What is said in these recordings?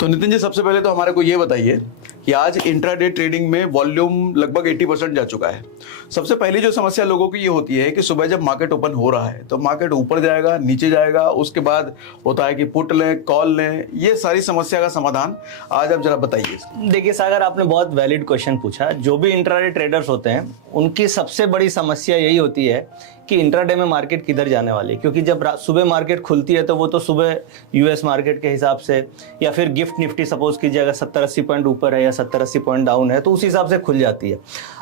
तो नितिन जी, सबसे पहले तो हमारे को ये बताइए कि आज इंट्राडे ट्रेडिंग में वॉल्यूम लगभग 80% जा चुका है। सबसे पहली जो समस्या लोगों की ये होती है कि सुबह जब मार्केट ओपन हो रहा है तो मार्केट ऊपर जाएगा, नीचे जाएगा, उसके बाद होता है कि पुट लें, कॉल लें। ये सारी समस्या का समाधान आज आप जरा बताइए। देखिए सागर, आपने बहुत वैलिड क्वेश्चन पूछा। जो भी इंट्राडे ट्रेडर्स होते हैं उनकी सबसे बड़ी समस्या यही होती है कि इंट्राडे में मार्केट किधर जाने वाली है। क्योंकि जब सुबह मार्केट खुलती है तो वो तो सुबह यूएस मार्केट के हिसाब से या फिर गिफ्ट निफ्टी सपोज कीजिए अगर 70-80 पॉइंट ऊपर है या 70-80 पॉइंट डाउन है तो उस हिसाब से खुल जाती है।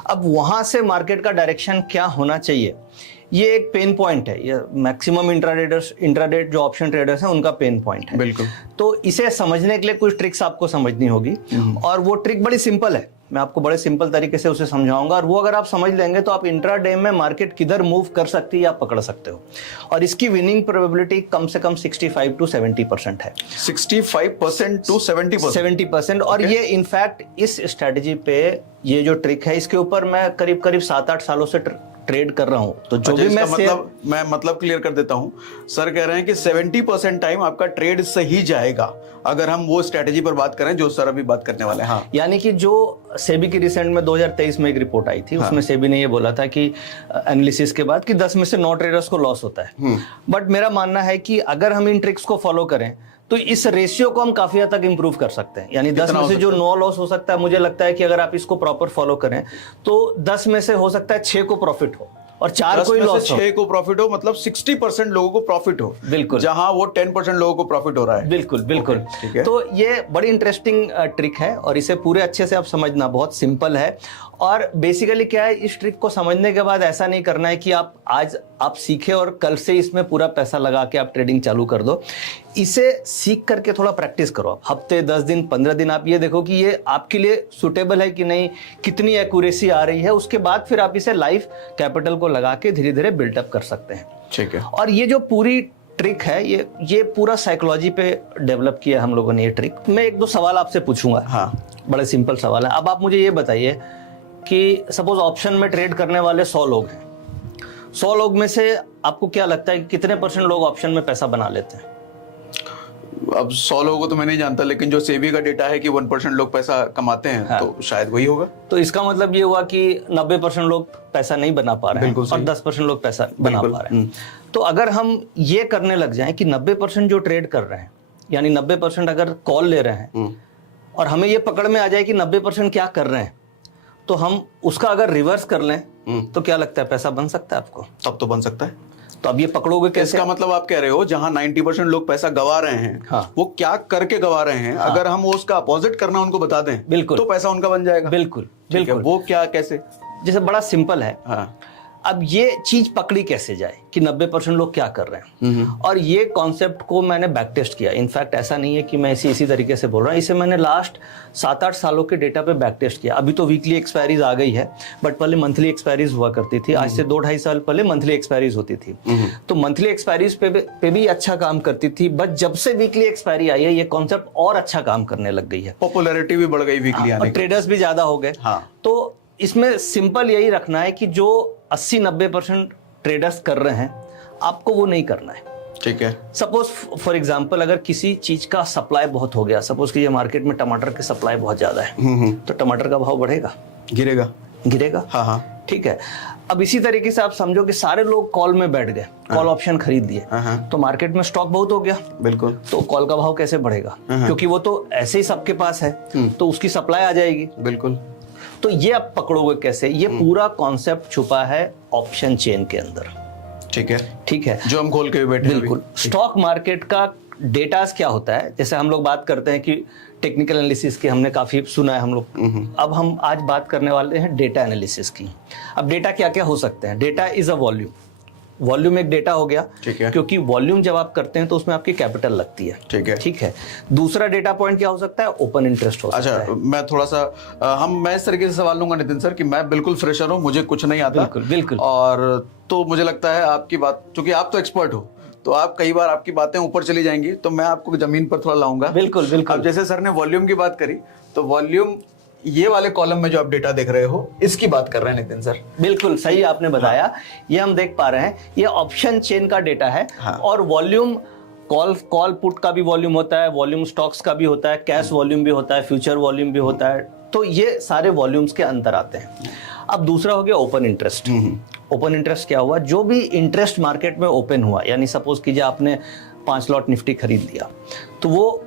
अब वहां से मार्केट का डायरेक्शन क्या होना चाहिए, ये एक पेन पॉइंट है। ये मैक्सिमम इंट्राडे जो ऑप्शन ट्रेडर्स हैं उनका पेन पॉइंट है। बिल्कुल। तो इसे समझने के लिए कुछ ट्रिक्स आपको समझनी होगी और वो ट्रिक बड़ी सिंपल है। मैं आपको बड़े सिंपल तरीके से उसे समझाऊंगा और वो अगर आप समझ लेंगे तो आप इंट्राडे में मार्केट किधर मूव कर सकती है आप पकड़ सकते हो। और इसकी विनिंग प्रोबेबिलिटी कम से कम 65 to 70% है। 65% to 70%। 70%। और ये इनफैक्ट इस स्ट्रेटजी पे ये जो ट्रिक है इसके ऊपर मैं करीब 7-8 सालों से ट्रेड कर रहा हूं। तो जो भी मैं मतलब क्लियर कर देता हूं। सर कह रहे हैं कि 70% टाइम आपका ट्रेड सही जाएगा अगर हम वो स्ट्रेटजी पर बात करें जो सर अभी बाट करने वाले हैं। हाँ। यानी कि जो सेबी की रिसेंट में 2023 में एक रिपोर्ट आई थी। हाँ। उसमें सेबी ने ये बोला था कि एनालिसिस के बाद कि 10 में से 9 ट्रेडर्स को लॉस होता है। बट मेरा मानना है कि अगर हम इन ट्रिक्स को फॉलो करें तो इस रेशियो को हम काफी हद तक इंप्रूव कर सकते हैं। यानी 10 में से जो 9 लॉस हो सकता है, मुझे लगता है कि अगर आप इसको प्रॉपर फॉलो करें तो 10 में से हो सकता है 6 को प्रॉफिट हो और 4 को ही लॉस हो। 6 को प्रॉफिट हो मतलब 60% लोगों को प्रॉफिट हो। बिल्कुल। जहां वो 10% लोगों को प्रॉफिट हो रहा है। बिल्कुल बिल्कुल। तो ये बड़ी इंटरेस्टिंग ट्रिक है और इसे पूरे अच्छे से आप समझना बहुत सिंपल है। और बेसिकली क्या है, इस ट्रिक को समझने के बाद ऐसा नहीं करना है कि आज आप सीखे और कल से इसमें पूरा पैसा लगा के आप ट्रेडिंग चालू कर दो। इसे सीख करके थोड़ा प्रैक्टिस करो आप। हफ्ते 10 दिन 15 दिन आप ये देखो कि ये आपके लिए सुटेबल है कि नहीं, कितनी एक्यूरेसी आ रही है। उसके बाद फिर आप इसे लाइव कैपिटल को लगा के धीरे धीरे बिल्टअप कर सकते हैं। ठीक है। और ये जो पूरी ट्रिक है ये पूरा साइकोलॉजी पे डेवलप किया हम लोगों ने ये ट्रिक। मैं 1-2 सवाल आपसे पूछूंगा। हाँ। बड़े सिंपल सवाल है। अब आप मुझे ये बताइए कि सपोज ऑप्शन में ट्रेड करने वाले 100 लोग हैं। 100 लोग में से आपको क्या लगता है कि कितने % लोग ऑप्शन में पैसा बना लेते हैं? अब 100 लोगों को तो मैं नहीं जानता, लेकिन जो सेबी का डेटा है कि 1% लोग पैसा कमाते हैं। हाँ। तो शायद वही होगा। तो इसका मतलब ये हुआ कि 90% लोग पैसा नहीं बना पा रहे हैं और 10% लोग पैसा बना पा रहे हैं। तो अगर हम ये करने लग जाएं कि 90% जो ट्रेड कर रहे हैं, यानी 90% अगर कॉल ले रहे हैं और हमें ये पकड़ में आ जाए कि 90% क्या कर रहे हैं, तो हम उसका अगर रिवर्स कर लें तो क्या लगता है पैसा बन सकता है आपको? तब तो बन सकता है। तो अब ये पकड़ोगे कैसे? इसका मतलब आप कह रहे हो जहां 90% लोग पैसा गवा रहे हैं। हाँ। वो क्या करके गवा रहे हैं। हाँ। अगर हम वो उसका अपोजिट करना उनको बता दें बिल्कुल तो पैसा उनका बन जाएगा। बिल्कुल बिल्कुल। वो क्या, कैसे? जैसे बड़ा सिंपल है। हाँ। अब ये चीज पकड़ी कैसे जाए कि 90% लोग क्या कर रहे हैं। और ये कॉन्सेप्ट को मैंने बैक टेस्ट किया। इनफैक्ट ऐसा नहीं है कि मैं इसी तरीके से बोल रहा हूँ, इसे मैंने लास्ट 7-8 सालों के डेटा पे बैक टेस्ट किया। अभी तो वीकली एक्सपायरीज आ गई है, बट पहले मंथली एक्सपायरीज हुआ करती थी। आज से 2-2.5 साल पहले मंथली एक्सपायरीज होती थी। तो मंथली एक्सपायरीज पे भी अच्छा काम करती थी। बट जब से वीकली एक्सपायरी आई है ये कॉन्सेप्ट और अच्छा काम करने लग गई है। पॉपुलैरिटी भी बढ़ गई वीकली आने की। ट्रेडर्स भी ज्यादा हो गए। तो इसमें सिंपल यही रखना है कि जो 80-90% ट्रेडर्स कर रहे हैं आपको वो नहीं करना है। ठीक है। सपोज फॉर एग्जांपल अगर किसी चीज का सप्लाई बहुत हो गया, सपोज कि ये मार्केट में टमाटर की सप्लाई बहुत ज्यादा है, तो टमाटर का भाव बढ़ेगा, गिरेगा। हाँ। ठीक है। अब इसी तरीके से आप समझो कि सारे लोग कॉल में बैठ गए, कॉल ऑप्शन खरीद लिए, तो मार्केट में स्टॉक बहुत हो गया। बिल्कुल। तो कॉल का भाव कैसे बढ़ेगा? क्योंकि वो तो ऐसे ही सबके पास है, तो उसकी सप्लाई आ जाएगी। बिल्कुल। तो ये आप पकड़ोगे कैसे? ये पूरा कॉन्सेप्ट छुपा है ऑप्शन चेन के अंदर। ठीक है, जो हम खोल के बैठे। बिल्कुल। स्टॉक मार्केट का डेटास क्या होता है, जैसे हम लोग बात करते हैं कि टेक्निकल एनालिसिस की हमने काफी सुना है हम लोग। अब हम आज बात करने वाले हैं डेटा एनालिसिस की। अब डेटा क्या क्या हो सकते हैं? डेटा इज अ वॉल्यूम एक डेटा हो गया। क्योंकि वॉल्यूम जब आप करते हैं तो उसमें आपकी कैपिटल लगती है। ठीक है। दूसरा डेटा पॉइंट क्या हो सकता है? ओपन इंटरेस्ट हो सकता है। मैं थोड़ा सा मैं इस तरीके से सवाल लूंगा नितिन सर कि मैं बिल्कुल फ्रेशर हूं, मुझे कुछ नहीं आता। बिल्कुल। और तो मुझे लगता है आपकी बात, क्योंकि आप तो एक्सपर्ट हो, तो आप कई बार आपकी बातें ऊपर चली जाएंगी, तो मैं आपको जमीन पर थोड़ा लाऊंगा। बिल्कुल। अब जैसे सर ने वॉल्यूम की बात करी, तो वॉल्यूम ये वाले कॉलम में जो आप डेटा देख रहे हो इसकी बात कर रहे हैं नितिन सर। बिल्कुल सही आपने बताया। ये हम देख पा रहे हैं, ये ऑप्शन चेन का डेटा है। और वॉल्यूम कॉल पुट का भी वॉल्यूम होता है, वॉल्यूम स्टॉक्स का भी होता है, कैश वॉल्यूम भी होता है, फ्यूचर वॉल्यूम भी होता है। तो ये सारे वॉल्यूम्स के अंतर आते हैं। अब दूसरा हो गया ओपन इंटरेस्ट। ओपन इंटरेस्ट क्या हुआ? जो भी इंटरेस्ट मार्केट में ओपन हुआ, यानी सपोज कीजिए आपने 5 लॉट निफ्टी खरीद लिया, तो वो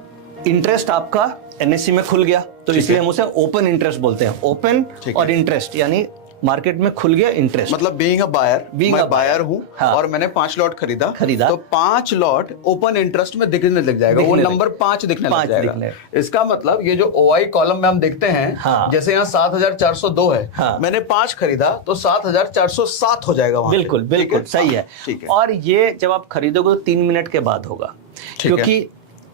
इंटरेस्ट आपका एनएससी में खुल गया, तो इसलिए हम उसे ओपन इंटरेस्ट बोलते हैं। ओपन और इंटरेस्ट यानी मार्केट में खुल गया इंटरेस्ट। मतलब बीइंग अ बायर, मैं बायर हूँ और मैंने 5 लॉट खरीदा तो 5 लॉट ओपन इंटरेस्ट में दिखने लग जाएगा, वो नंबर 5 दिखने लग जाएगा। इसका मतलब ये जो ओआई कॉलम में हम देखते हैं, जैसे यहाँ 7402 है, मैंने 5 खरीदा तो 7407 हो जाएगा वहां। बिल्कुल बिल्कुल सही है। और ये जब आप खरीदोगे तो 3 मिनट के बाद होगा, क्योंकि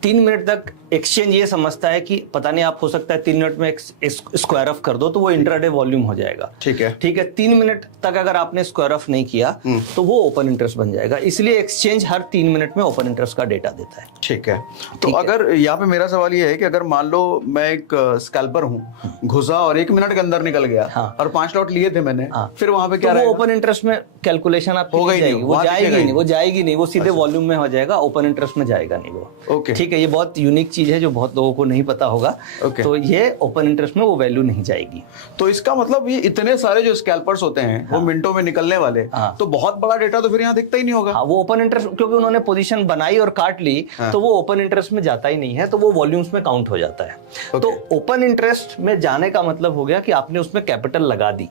3 मिनट तक एक्सचेंज ये समझता है कि पता नहीं, आप हो सकता है 3 मिनट में स्क्वायर ऑफ कर दो तो वो इंट्राडे वॉल्यूम हो जाएगा। ठीक है 3 मिनट तक अगर आपने स्क्वायर ऑफ नहीं किया तो वो ओपन इंटरेस्ट बन जाएगा। इसलिए एक्सचेंज हर 3 मिनट में ओपन इंटरेस्ट का डेटा देता है। ठीक है, तो अगर यहाँ पे मेरा सवाल ये है कि अगर मान लो मैं एक स्कैल्पर हूँ, घुसा और 1 मिनट के अंदर निकल गया और 5 लॉट लिए थे मैंने, फिर वहां पे क्या रहेगा? ओपन इंटरेस्ट में कैलकुलेशन आप वो जाएगी नहीं, वो सीधे वॉल्यूम में हो जाएगा, ओपन इंटरेस्ट में जाएगा नहीं वो। ठीक है, ये बहुत यूनिक चीज है जो बहुत लोगों को नहीं पता होगा। तो ये ओपन इंटरेस्ट में वो वैल्यू नहीं जाएगी। तो इसका मतलब ये इतने सारे जो स्कैल्पर्स होते हैं वो मिनटों में निकलने वाले, तो बहुत बड़ा डेटा तो फिर यहाँ दिखता ही नहीं होगा। वो ओपन इंटरेस्ट, क्योंकि उन्होंने पोजीशन बनाई और काट ली, तो वो ओपन इंटरेस्ट में जाता ही नहीं है, तो वो वॉल्यूम्स में काउंट हो जाता है। तो ओपन इंटरेस्ट में जाने का मतलब हो गया कि आपने उसमें कैपिटल लगा दी।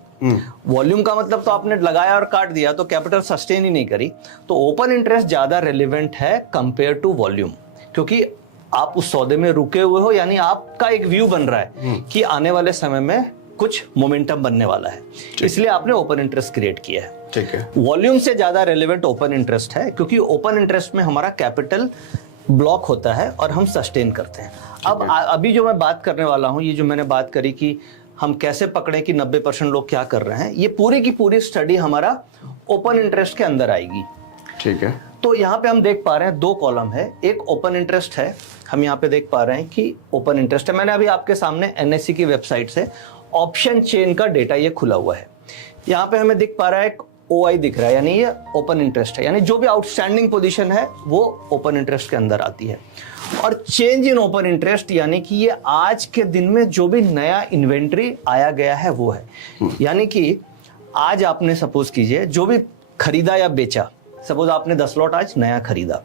वॉल्यूम का मतलब तो आपने लगाया और काट दिया, तो कैपिटल सस्टेन ही नहीं करी। तो ओपन इंटरेस्ट ज्यादा रेलिवेंट है कंपेयर टू वॉल्यूम, क्योंकि आप उस सौदे में रुके हुए हो, यानी आपका एक व्यू बन रहा है कि आने वाले समय में कुछ मोमेंटम बनने वाला है, इसलिए आपने ओपन इंटरेस्ट क्रिएट किया है। ठीक है, वॉल्यूम से ज्यादा रेलेवेंट ओपन इंटरेस्ट है, क्योंकि ओपन इंटरेस्ट में हमारा कैपिटल ब्लॉक होता है और हम सस्टेन करते हैं। अब अभी जो मैं बात करने वाला हूं, ये जो मैंने बात करी कि हम कैसे पकड़े कि 90% लोग क्या कर रहे हैं, ये पूरी की पूरी स्टडी हमारा ओपन इंटरेस्ट के अंदर आएगी। ठीक है, तो यहाँ पे हम देख पा रहे हैं 2 कॉलम है, एक ओपन इंटरेस्ट है, हम यहाँ पे देख पा रहे हैं कि ओपन इंटरेस्ट है। मैंने अभी आपके सामने एनएससी की वेबसाइट से ऑप्शन चेन का डेटा ये खुला हुआ है। यहाँ पे हमें दिख पा रहा है एक ओआई दिख रहा है, यानी ये ओपन इंटरेस्ट है, यानी जो भी आउटस्टैंडिंग पोजीशन है वो ओपन इंटरेस्ट के अंदर आती है। और चेंज इन ओपन इंटरेस्ट यानी कि ये आज के दिन में जो भी नया इन्वेंट्री आया गया है वो है। यानी कि आज आपने सपोज कीजिए जो भी खरीदा या बेचा, सपोज आपने 10 लॉट आज नया खरीदा,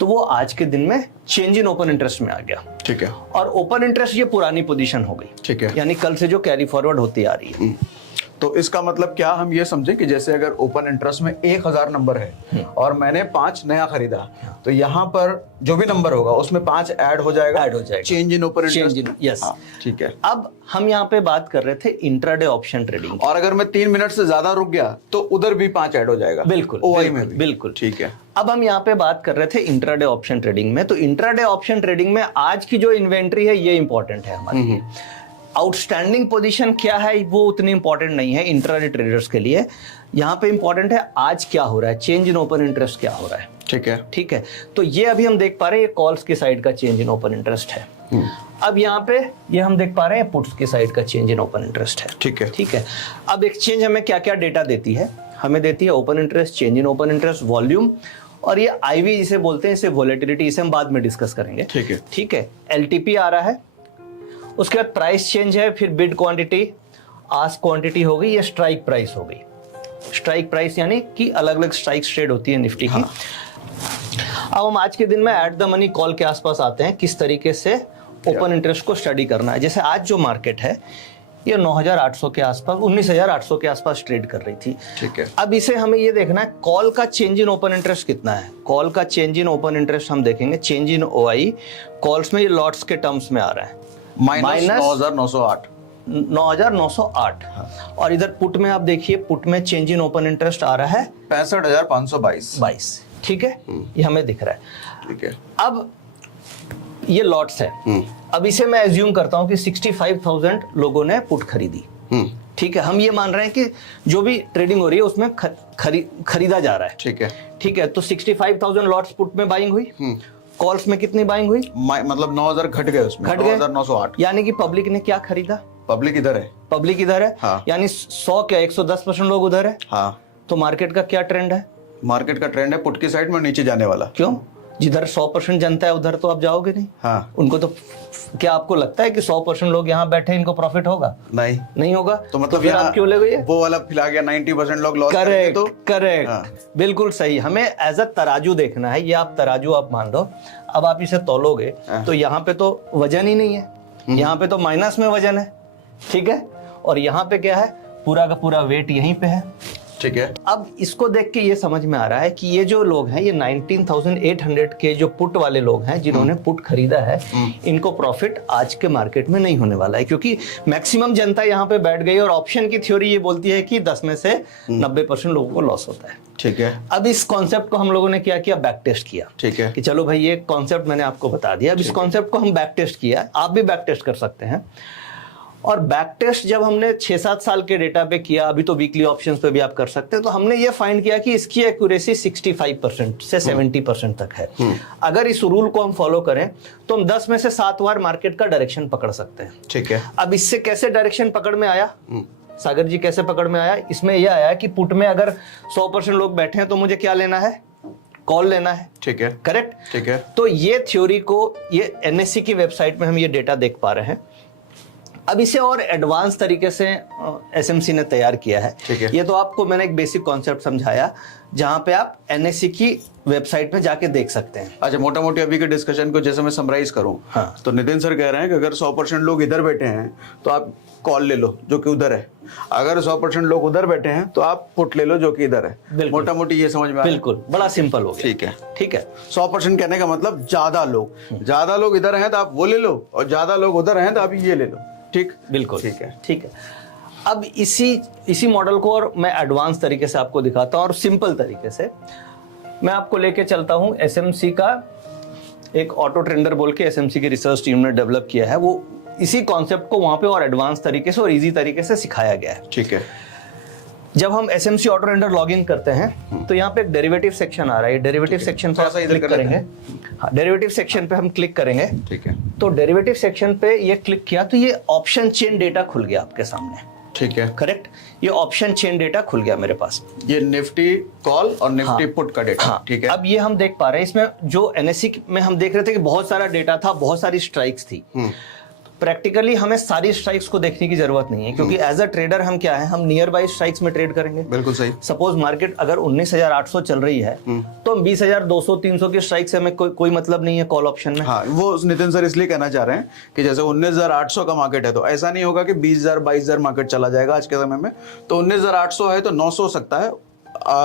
तो वो आज के दिन में चेंज इन ओपन इंटरेस्ट में आ गया। ठीक है, और ओपन इंटरेस्ट ये पुरानी पोजीशन हो गई। ठीक है, यानी कल से जो कैरी फॉरवर्ड होती आ रही है। तो इसका मतलब क्या हम ये समझे कि जैसे अगर ओपन इंटरेस्ट में 1000 नंबर है और मैंने 5 नया खरीदा, तो यहाँ पर जो भी नंबर होगा उसमें 5 ऐड हो जाएगा change in open interest. Yes, ठीक है। अब हम यहाँ पे बात कर रहे थे इंट्राडे ऑप्शन ट्रेडिंग, और अगर मैं 3 मिनट से ज्यादा रुक गया तो उधर भी 5 ऐड हो जाएगा। बिल्कुल, ओआई में भी। बिल्कुल ठीक है। अब हम यहाँ पे बात कर रहे थे इंट्राडे ऑप्शन ट्रेडिंग में। तो इंट्राडे ऑप्शन ट्रेडिंग में आज की जो इन्वेंट्री है ये इंपॉर्टेंट है हमारे लिए। आउटस्टैंडिंग पोजीशन क्या है वो उतनी इंपॉर्टेंट नहीं है इंट्राडे ट्रेडर्स के लिए। यहाँ पे इंपॉर्टेंट है आज क्या हो रहा है, चेंज इन ओपन इंटरेस्ट क्या हो रहा है। ठीक है, ठीक है। तो ये अभी हम देख पा रहे हैं, ये कॉल्स की साइड का चेंज इन ओपन इंटरेस्ट है। अब यहाँ पे ये हम देख पा रहे हैं पुट्स की साइड का चेंज इन ओपन इंटरेस्ट है। ठीक है, ठीक है। अब एक्सचेंज हमें क्या क्या डेटा देती है? हमें देती है open interest, change in open interest, volume, और ये आईवी जिसे बोलते हैं, इसे वोलेटिलिटी, इसे हम बाद में डिस्कस करेंगे। ठीक है, ठीक है। एलटीपी आ रहा है, उसके बाद प्राइस चेंज है, फिर बिड क्वांटिटी, आस्क क्वांटिटी हो गई, ये स्ट्राइक प्राइस हो गई। स्ट्राइक प्राइस यानी कि अलग अलग स्ट्राइक्स ट्रेड होती है निफ्टी की। अब हम आज के दिन में एट द मनी कॉल के आसपास आते हैं, किस तरीके से ओपन इंटरेस्ट को स्टडी करना है। जैसे आज जो मार्केट है ये 9800 के आसपास, 19800 के आसपास ट्रेड कर रही थी। ठीक है। अब इसे हमें ये देखना है कॉल का चेंज इन ओपन इंटरेस्ट कितना है। कॉल का चेंज इन ओपन इंटरेस्ट हम देखेंगे, चेंज इन ओआई कॉल्स में ये लॉट्स के टर्म्स में आ रहा है, माइनस 9908। 9908। और इधर पुट में आप देखिए, पुट में चेंज इन ओपन इंटरेस्ट आ रहा है 65,522। ठीक है, ये हमें दिख रहा है। ठीक है। अब ये लॉट्स है। अब इसे मैं एज्यूम करता हूं कि 65,000 लोगों ने पुट खरीदी। ठीक है, हम ये मान रहे हैं कि जो भी ट्रेडिंग हो रही है उसमें खरीदा जा रहा है। ठीक है, ठीक है। तो 65,000 लॉट्स पुट में बाइंग हुई, कॉल्स में कितनी बाइंग हुई? मतलब 9,000 घट गए उसमें, घट गए 9,908। यानी कि पब्लिक ने क्या खरीदा? पब्लिक इधर है, पब्लिक इधर है। हाँ। यानी 100 क्या 110% लोग उधर है। हाँ। तो मार्केट का क्या ट्रेंड है? मार्केट का ट्रेंड है पुट की साइड में नीचे जाने वाला। क्यों? जिधर 100% जनता है उधर तो आप जाओगे नहीं। हाँ। उनको तो क्या आपको लगता है कि 100% लोग यहाँ बैठे हैं, इनको प्रॉफिट होगा? नहीं होगा। तो मतलब फिर आप क्यों ले गए? वो वाला खिला गया 90% लोग लॉस करेंगे तो करेक्ट हाँ। बिल्कुल सही। हमें एज अ तराजू देखना है। ये आप तराजू आप मान लो, अब आप इसे तौलोगे तो यहाँ पे तो वजन ही नहीं है, यहाँ पे तो माइनस में वजन है, ठीक है, और यहाँ पे क्या है, पूरा का पूरा वेट यहीं पे है, ठीक है। अब इसको देख के ये समझ में आ रहा है कि ये जो लोग हैं, ये 19,800 के जो पुट वाले लोग हैं जिन्होंने पुट खरीदा है, इनको प्रॉफिट आज के मार्केट में नहीं होने वाला है, क्योंकि मैक्सिमम जनता यहाँ पे बैठ गई और ऑप्शन की थ्योरी ये बोलती है कि 10 में से 90% लोगों को लॉस होता है। ठीक है। अब इस कॉन्सेप्ट को हम लोगों ने क्या किया, बैक टेस्ट किया। ठीक है कि चलो भाई ये कॉन्सेप्ट मैंने आपको बता दिया, अब इस कॉन्सेप्ट को हम बैक टेस्ट किया, आप भी बैक टेस्ट कर सकते हैं। और बैक टेस्ट जब हमने 6-7 साल के डेटा पे किया, अभी तो वीकली ऑप्शंस पे भी आप कर सकते हैं, तो हमने ये फाइंड किया कि इसकी एक्यूरेसी 65% से 70% तक है। अगर इस रूल को हम फॉलो करें तो हम 10 में से 7 बार मार्केट का डायरेक्शन पकड़ सकते हैं। ठीक है। अब इससे कैसे डायरेक्शन पकड़ में आया, सागर जी कैसे पकड़ में आया? इसमें यह आया कि पुट में अगर 100% लोग बैठे हैं तो मुझे क्या लेना है, कॉल लेना है। ठीक है। करेक्ट। ठीक है। तो ये थ्योरी को, ये एनएससी की वेबसाइट में हम ये डेटा देख पा रहे हैं। अब इसे और एडवांस तरीके से एसएमसी ने तैयार किया है। ठीक है। ये तो आपको मैंने एक बेसिक कॉन्सेप्ट समझाया, जहां पे आप एनएससी की वेबसाइट में जाके देख सकते हैं। अच्छा, मोटा मोटी अभी के डिस्कशन को जैसे मैं समराइज करूं, हाँ। तो नितिन सर कह रहे हैं कि अगर 100% लोग इधर बैठे हैं तो आप कॉल ले लो जो कि उधर है, अगर 100% लोग उधर बैठे हैं तो आप पुट ले लो जो कि इधर है। मोटा मोटी ये समझ में आया? बिल्कुल, बड़ा सिंपल हो गया। ठीक है। ठीक है। 100% कहने का मतलब ज्यादा लोग इधर हैं तो आप वो ले लो, और ज्यादा लोग उधर हैं तो आप ये ले लो। ठीक, बिल्कुल ठीक है। ठीक है। अब इसी मॉडल को और मैं एडवांस तरीके से आपको दिखाता हूं, और सिंपल तरीके से मैं आपको लेके चलता हूं। एसएमसी का एक ऑटो ट्रेंडर बोल के एसएमसी की रिसर्च टीम ने डेवलप किया है, वो इसी कॉन्सेप्ट को वहां पे और एडवांस तरीके से और इजी तरीके से सिखाया गया है। ठीक है। जब हम SMC auto trender log in करते हैं तो यहाँ पे एक डेरिवेटिव सेक्शन आ रहा है। डेरिवेटिव सेक्शन पर क्लिक करेंगे। हाँ, डेरिवेटिव सेक्शन पे हम क्लिक करेंगे। ठीक है। तो डेरिवेटिव सेक्शन पे ये क्लिक किया तो ये ऑप्शन चेन डेटा खुल गया आपके सामने। ठीक है। करेक्ट। ये ऑप्शन चेन डेटा खुल गया मेरे पास, ये निफ्टी कॉल और निफ्टी पुट का डेटा। हाँ, ठीक है। अब ये हम देख पा रहे हैं, इसमें जो एनएससी में हम देख रहे थे कि बहुत सारा डेटा था, बहुत सारी स्ट्राइक्स थी। प्रैक्टिकली हमें सारी स्ट्राइक्स को देखने की जरूरत नहीं है, क्योंकि एज अ ट्रेडर हम क्या है, हम नियर बाय स्ट्राइक्स में ट्रेड करेंगे। बिल्कुल सही। सपोज मार्केट अगर 19,800 चल रही है तो हम 20,200-300 की स्ट्राइक से हमें कोई मतलब नहीं है कॉल ऑप्शन में। हाँ, वो नितिन सर इसलिए कहना चाह रहे हैं कि जैसे 19,800 का मार्केट है तो ऐसा नहीं होगा कि 20,000 22,000 मार्केट चला जाएगा आज के समय में। तो 19,800 है तो 900 हो सकता है,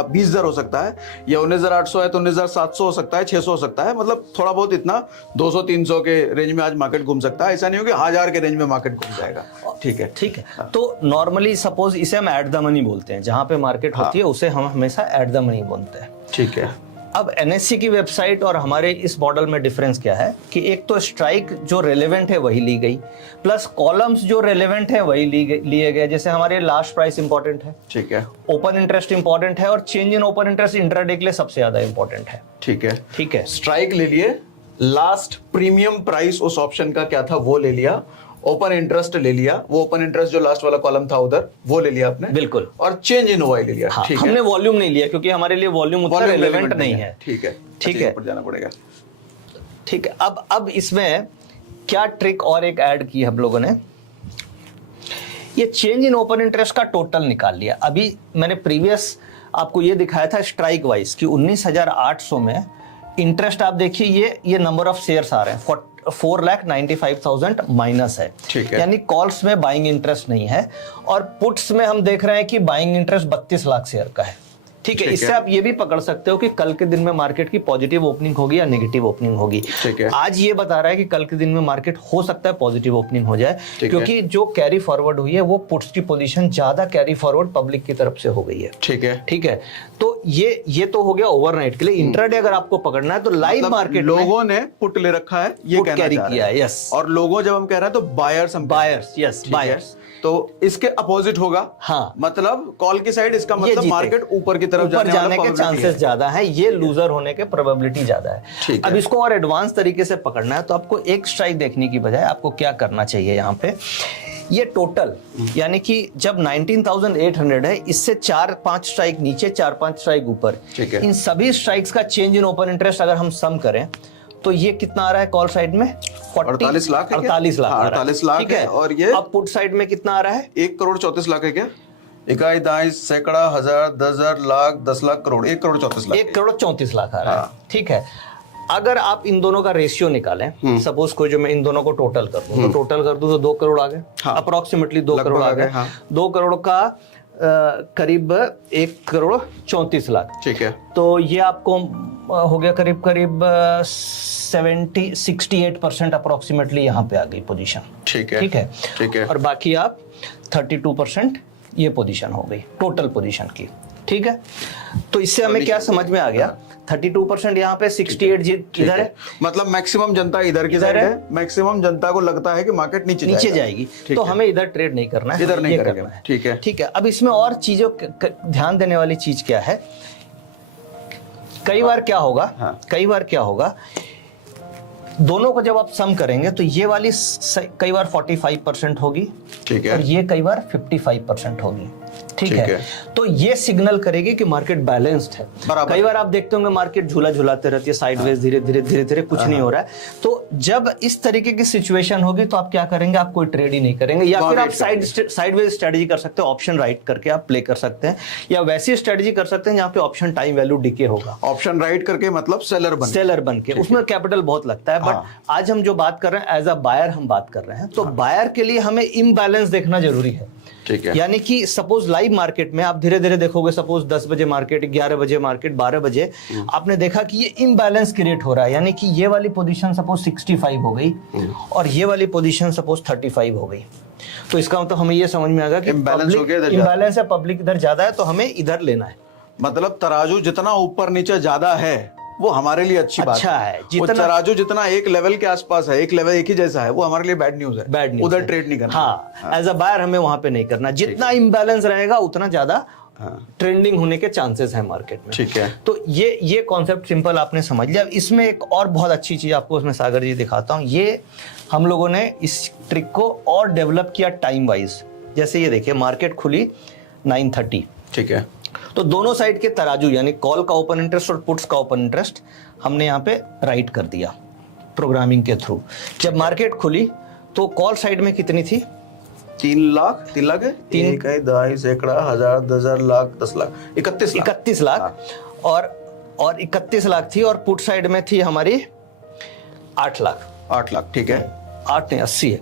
20,000 हो सकता है, या 19,800 है तो 19,700 हो सकता है, 600 हो सकता है, मतलब थोड़ा बहुत इतना 200-300 के रेंज में आज मार्केट घूम सकता है। ऐसा नहीं हो कि 1,000 के रेंज में मार्केट घूम जाएगा। ठीक है। ठीक है। तो नॉर्मली सपोज इसे हम एट द मनी बोलते हैं, जहां पे मार्केट होती है उसे हम हमेशा एट द मनी बोलते हैं। ठीक है। अब एनएससी की वेबसाइट और हमारे इस मॉडल में डिफरेंस क्या है कि एक तो स्ट्राइक जो रेलेवेंट है वही ली गई, प्लस कॉलम्स जो रेलेवेंट है वही लिए गए। जैसे हमारे लास्ट प्राइस इंपॉर्टेंट है, ठीक है, ओपन इंटरेस्ट इंपॉर्टेंट है, और change in open interest intraday के लिए सबसे ज्यादा इंपॉर्टेंट है। ठीक है। ठीक है। स्ट्राइक ले लिए, लास्ट प्रीमियम प्राइस उस ऑप्शन का क्या था वो ले लिया, ओपन इंटरेस्ट ले लिया, वो ओपन इंटरेस्ट जो लास्ट वाला कॉलम था उधर वो ले लिया आपने। बिल्कुल। और चेंज इन ओआई ले लिया। हाँ, ठीक है। हमने वॉल्यूम नहीं लिया क्योंकि हमारे लिए वॉल्यूम उतना रेलेवेंट नहीं है। ठीक है। ठीक है, ऊपर जाना पड़ेगा। ठीक है। अब इसमें क्या ट्रिक और एक ऐड की हम लोगों ने, ये चेंज इन ओपन इंटरेस्ट का टोटल निकाल लिया। अभी मैंने प्रीवियस आपको ये दिखाया था स्ट्राइक वाइज कि 19,800 में इंटरेस्ट आप देखिए, ये नंबर ऑफ शेयर्स आ रहे हैं 4,95,000 माइनस है। ठीक है। यानी कॉल्स में बाइंग इंटरेस्ट नहीं है, और पुट्स में हम देख रहे हैं कि बाइंग इंटरेस्ट 32 लाख शेयर का है। ठीक है। इससे आप ये भी पकड़ सकते हो कि कल के दिन में मार्केट की पॉजिटिव ओपनिंग होगी या नेगेटिव ओपनिंग होगी। ठीक है। आज ये बता रहा है कि कल के दिन में मार्केट हो सकता है पॉजिटिव ओपनिंग हो जाए, क्योंकि जो कैरी फॉरवर्ड हुई है वो पुट्स की पोजीशन ज्यादा कैरी फॉरवर्ड पब्लिक की तरफ से हो गई है। ठीक है। ठीक है। तो ये तो हो गया ओवरनाइट के लिए। इंट्राडे अगर आपको पकड़ना है तो लाइव मतलब मार्केट लोगों ने पुट ले रखा है, ये कहना कैरी चाह रहे किया हैं। है। यस। और लोगों जब हम कह रहे हैं तो बायर्स, यस, बायर्स। तो इसके अपोजिट होगा। हाँ, मतलब कॉल की साइड, इसका मतलब मार्केट ऊपर की तरफ जाने के चांसेस ज्यादा है, ये लूजर होने के प्रोबेबिलिटी ज्यादा है। अब इसको और एडवांस तरीके से पकड़ना है तो आपको एक स्ट्राइक देखने की बजाय आपको क्या करना चाहिए, यहाँ पे ये टोटल यानी कि जब 19,800 है, इससे 4-5 स्ट्राइक नीचे, 4-5 स्ट्राइक ऊपर, ठीक है। इन सभी स्ट्राइक्स का चेंज इन ओपन इंटरेस्ट अगर हम सम करें तो ये कितना आ रहा है कॉल साइड में? 48 लाख है क्या? 48 लाख हाँ, आ रहा है। 48 लाख ठीक है। और ये अब पुट साइड में कितना आ रहा है? 1,34,00,000 है क्या? इकाई, दाई, सैकड़ा, हजार, 10,000, लाख, 10 लाख, करोड़, 1,34,00,000। 1,34,00,000 आ रहा है। हाँ। ठीक है, अगर आप इन दोनों का रेशियो निकालें, सपोज कोई जो मैं इन दोनों को टोटल कर दूं, तो टोटल कर दूं तो 2 करोड़ आ गए, हाँ। अप्रोक्सीमेटली 2 करोड़ आ गए। हाँ। 2 करोड़ का करीब 1,34,00,000। ठीक है। तो ये आपको हो गया करीब करीब 68% अप्रोक्सीमेटली यहाँ पे आ गई पोजीशन। ठीक है। ठीक है, ठीक है। और बाकी आप 32% ये पोजीशन हो गई टोटल पोजीशन की। ठीक है, तो इससे हमें क्या समझ में आ गया? 32% यहाँ पे, 68 इधर है, मतलब मैक्सिमम जनता इधर की साइड है, मैक्सिमम जनता को लगता है कि मार्केट नीचे जाएगी, तो हमें इधर ट्रेड नहीं करना है, इधर नहीं ये करेंगे। करना है। ठीक है। ठीक है, अब इसमें और चीजों ध्यान देने वाली चीज क्या है, कई बार क्या होगा, हाँ। कई बार क्या होगा, दोनों को जब आप सम करेंगे तो ये वाली कई बार 45% होगी, ठीक है। और ये कई बार 55% होगी। ठीक ठीक है, है। तो ये सिग्नल करेगी कि मार्केट बैलेंस्ड है। बराबर। कई बार आप देखते होंगे मार्केट झूला झुलाते रहती है साइडवेज, धीरे धीरे कुछ नहीं हो रहा है। तो जब इस तरीके की सिचुएशन होगी तो आप क्या करेंगे? आप कोई ट्रेड ही नहीं करेंगे, या फिर आप साइडवेज स्ट्रेटजी कर सकते हैं, ऑप्शन राइट करके आप प्ले कर सकते हैं, या वैसी स्ट्रेटजी कर सकते हैं जहां पे ऑप्शन टाइम वैल्यू डिके होगा। ऑप्शन राइट करके मतलब सेलर बन के उसमें कैपिटल बहुत लगता है। बट आज हम जो बात कर रहे हैं एज अ बायर हम बात कर रहे हैं, तो बायर के लिए हमें इम्बैलेंस देखना जरूरी है। ठीक है। यानी कि सपोज लाइव मार्केट में आप धीरे धीरे देखोगे, सपोज 10 बजे मार्केट, 11 बजे मार्केट, 12 बजे आपने देखा कि ये इम्बैलेंस क्रिएट हो रहा है, यानी कि ये वाली पोजीशन सपोज 65 हो गई और ये वाली पोजीशन सपोज 35 हो गई, तो इसका मतलब हमें ये समझ में आ गया कि इम्बैलेंस है, पब्लिक इधर ज्यादा है, तो हमें इधर लेना है। मतलब तराजू जितना ऊपर नीचे ज्यादा है वो हमारे लिए अच्छी बात है। वो तराजू जितना एक लेवल के आसपास है, एक लेवल एक ही जैसा है, वो हमारे लिए बैड न्यूज है। बैड न्यूज, उधर ट्रेड नहीं करना। हाँ, एज अ बायर हमें वहां पे नहीं करना। जितना इम्बैलेंस रहेगा उतना ज्यादा ट्रेंडिंग होने के चांसेस हैं मार्केट में। ठीक है। तो ये कॉन्सेप्ट सिंपल आपने समझ लिया। इसमें एक और बहुत अच्छी चीज आपको उसमें सागर जी दिखाता हूँ। ये हम लोगों ने इस ट्रिक को और डेवलप किया टाइम वाइज। जैसे ये देखिए, मार्केट खुली 9:30, ठीक है, तो दोनों साइड के तराजू यानी कॉल का ओपन इंटरेस्ट और पुट्स का ओपन इंटरेस्ट हमने यहाँ पे राइट कर दिया प्रोग्रामिंग के थ्रू। जब मार्केट खुली तो कॉल साइड में कितनी थी? 3 लाख है, 3 इकाई, दाई, सैकड़ा, हजार, 10,000, लाख, 10 लाख, 31 लाख। और 31 लाख थी, और पुट साइड में थी हमारी 8 लाख। ठीक है, 8 नहीं 80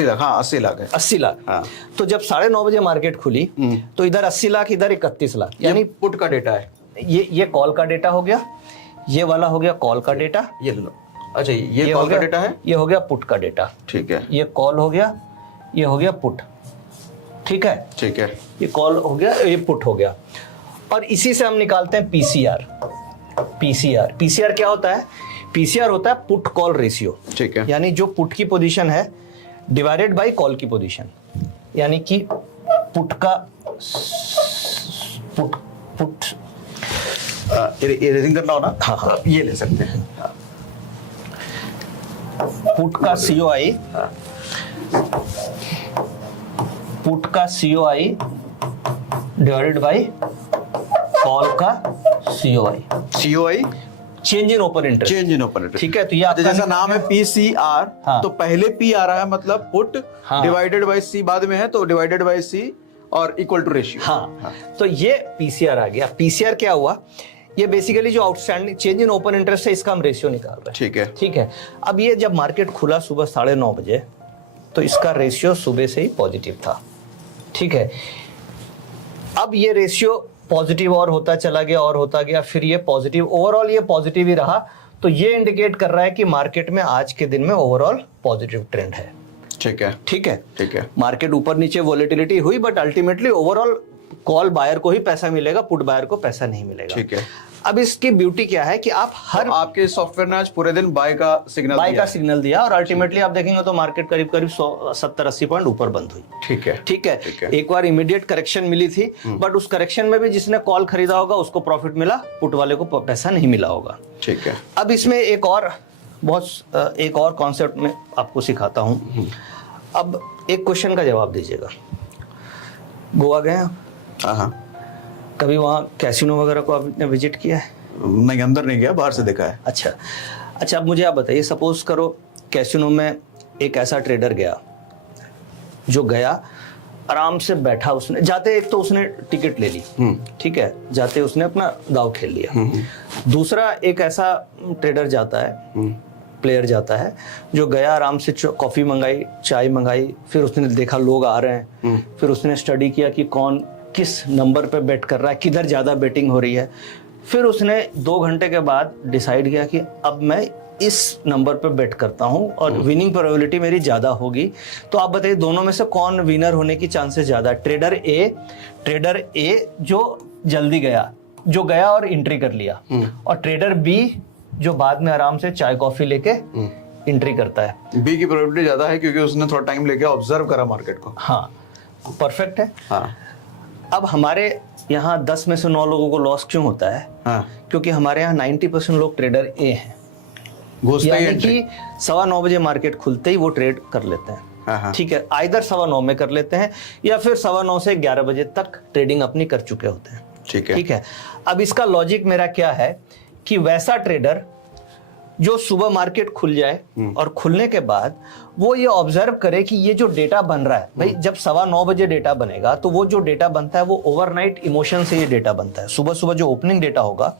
लाख। हाँ, 80 लाख है, 80 लाख। हाँ। तो जब 9:30 बजे मार्केट खुली तो इधर 80 लाख, इधर 31 लाख, यानी पुट का डेटा है। ये कॉल का डेटा हो गया, ये वाला हो गया कॉल का डेटा, ये लो। अच्छा, ये कॉल का डेटा है, ये हो गया पुट का डेटा। ठीक है, ये कॉल हो गया, ये हो गया पुट। ठीक है, ठीक है, ये कॉल हो गया, ये पुट हो गया। और इसी से हम निकालते हैं पीसीआर। पीसीआर क्या होता है? पीसीआर होता है पुट कॉल रेशियो। ठीक है, यानी जो पुट की पोजीशन है डिवाइडेड बाय कॉल की पोजीशन, यानी कि पुट का पुट इरेजिंग करना हो ना। हाँ, ये ले सकते हैं। पुट का COI, पुट का COI डिवाइडेड बाय कॉल का COI change in open interest. ठीक है, तो ये आपका जैसा नाम है PCR, हाँ। तो पहले P आ रहा है, मतलब पुट डिवाइडेड बाय C बाद में है, तो डिवाइडेड बाय C और इक्वल टू रेशियो। हाँ, तो ये पीसीआर आ गया। पीसीआर क्या हुआ? ये बेसिकली जो outstanding change in open interest है, इसका हम रेशियो निकाल रहे हैं। ठीक है, ठीक है। अब ये जब मार्केट खुला सुबह 9:30 बजे, तो इसका रेशियो सुबह से ही पॉजिटिव था। ठीक है, अब ये रेशियो पॉजिटिव और होता चला गया और होता गया, फिर ये पॉजिटिव, ओवरऑल ये पॉजिटिव ही रहा। तो ये इंडिकेट कर रहा है कि मार्केट में आज के दिन में ओवरऑल पॉजिटिव ट्रेंड है। ठीक है, ठीक है, ठीक है। मार्केट ऊपर नीचे वॉलेटिलिटी हुई, but ultimately overall call buyer को ही पैसा मिलेगा, पुट बायर को पैसा नहीं मिलेगा। ठीक है। अब इसकी ब्यूटी क्या है कि आप हर आपके सॉफ्टवेयर ने आज पूरे दिन बाय का सिग्नल दिया और अल्टीमेटली आप देखेंगे तो मार्केट करीब 70-80 पॉइंट ऊपर बंद हुई। ठीक है, ठीक है। एक बार इमीडिएट करेक्शन मिली थी, बट उस करेक्शन में भी जिसने कॉल खरीदा होगा उसको प्रॉफिट मिला, पुट वाले को पैसा नहीं मिला होगा। ठीक है। अब इसमें एक और कॉन्सेप्ट में आपको सिखाता हूं। अब एक क्वेश्चन का जवाब दीजिएगा, गोवा गए हैं? हाँ, कभी वहाँ कैसीनो वगैरह को आपने विजिट किया है? नहीं, अंदर नहीं गया, बाहर से देखा है। अच्छा, अब मुझे आप बताइए, सपोज करो कैसीनो में एक ऐसा ट्रेडर गया, जो गया आराम से बैठा, उसने जाते एक तो उसने टिकट ले ली, ठीक है, जाते उसने अपना दाव खेल लिया। दूसरा एक ऐसा ट्रेडर जाता है, प्लेयर जाता है, जो गया आराम से कॉफी मंगाई, चाय मंगाई, फिर उसने देखा लोग आ रहे हैं, फिर उसने स्टडी किया कि कौन किस नंबर पे बेट कर रहा है, किधर ज़्यादा बेटिंग हो रही है, फिर उसने 2 घंटे के बाद डिसाइड किया कि अब मैं इस नंबर पे बेट करता हूं और विनिंग प्रोबेबिलिटी मेरी ज़्यादा होगी। तो आप बताइए दोनों में से कौन विनर होने की चांसेस ज़्यादा? ट्रेडर ए जो जल्दी गया, जो गया और एंट्री कर लिया, और ट्रेडर बी जो बाद में आराम से चाय कॉफी लेके एंट्री करता है। बी की प्रोबेबिलिटी ज्यादा है क्योंकि उसने थोड़ा टाइम लेके ऑब्जर्व करा मार्केट को। हाँ, परफेक्ट है। हाँ। अब हमारे यहाँ 10 में से 9 लोगों को लॉस क्यों होता है? हाँ। क्योंकि हमारे यहाँ 90% लोग ट्रेडर ए हैं, यानी कि 9:15 बजे मार्केट खुलते ही वो ट्रेड कर लेते हैं। ठीक है, आइदर 9:15 में कर लेते हैं या फिर 9:15 से 11 बजे तक ट्रेडिंग अपनी कर चुके होते हैं। ठीक है। अब इसका लॉजिक मेरा क्या है कि वैसा ट्रेडर जो सुबह मार्केट खुल जाए और खुलने के बाद वो ये ऑब्जर्व करे कि ये जो डेटा बन रहा है, भाई जब 9:15 बजे डेटा बनेगा तो वो जो डेटा बनता है वो ओवरनाइट इमोशन से ये डेटा बनता है। सुबह सुबह जो ओपनिंग डेटा होगा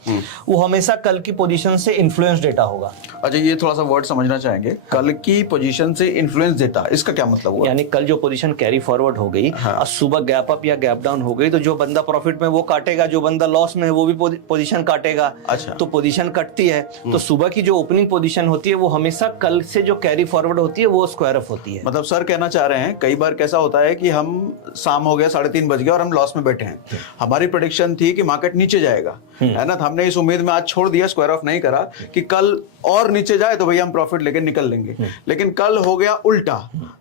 वो हमेशा कल की पोजीशन से इन्फ्लुएंस डेटा होगा। अच्छा, ये थोड़ा सा वर्ड समझना चाहेंगे, कल की पोजीशन से इन्फ्लुएंस डेटा, इसका क्या मतलब हुआ? यानी कल जो पोजीशन कैरी फॉरवर्ड हो गई और सुबह गैप अप या गैप डाउन हो गई, तो जो बंदा प्रॉफिट में वो काटेगा, जो बंदा लॉस में है वो भी पोजीशन काटेगा। अच्छा। तो पोजीशन कटती है तो सुबह की जो ओपनिंग पोजीशन होती है वो हमेशा कल से जो कैरी फॉरवर्ड होती है वो स्क्वायर ऑफ होती है। मतलब सर कहना चाह रहे हैं कई बार कैसा होता है कि हम शाम हो गया, 3:30 बज गया और हम लॉस में बैठे हैं, हमारी प्रेडिक्शन थी कि मार्केट नीचे जाएगा, है ना, तो हमने इस उम्मीद में आज छोड़ दिया, स्क्वायर ऑफ नहीं करा कि कल और नीचे जाए तो भैया हम प्रॉफिट लेके निकल लेंगे, लेकिन कल हो गया उल्टा,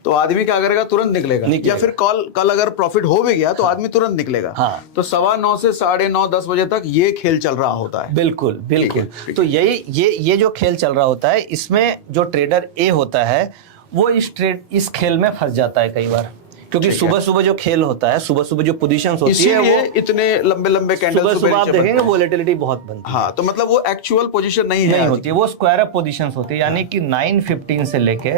तो आदमी क्या करेगा? तुरंत निकलेगा। या फिर कल अगर प्रॉफिट हो भी गया तो आदमी तुरंत निकलेगा। तो 9:15 से 9:30 10 बजे तक ये खेल चल रहा होता है। बिल्कुल बिल्कुल। तो ये जो खेल चल रहा होता है, इसमें जो ट्रेडर ए होता है वो इस खेल में फंस जाता है कई बार, क्योंकि सुबह सुबह जो खेल होता है, सुबह सुबह जो पोजीशंस होती है वो इतने लंबे लंबे कैंडल सुबह आप देखेंगे वोलेटिलिटी बहुत बनती है। हाँ, तो मतलब वो एक्चुअल पोजीशन नहीं होती है, वो स्क्वायर अप पोजीशंस होती है, यानी कि 9:15 से लेके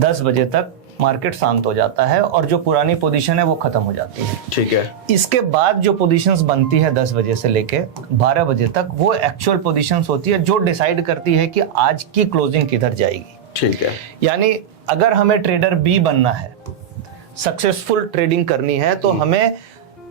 10 बजे तक मार्केट शांत हो जाता है और जो पुरानी पोजीशन है वो खत्म हो जाती है। ठीक है। इसके बाद जो पोजीशंस बनती है 10 बजे से लेके 12 बजे तक, वो एक्चुअल पोजीशंस होती है जो डिसाइड करती है कि आज की क्लोजिंग किधर जाएगी। ठीक है। यानी अगर हमें ट्रेडर बी बनना है, सक्सेसफुल ट्रेडिंग करनी है, तो हमें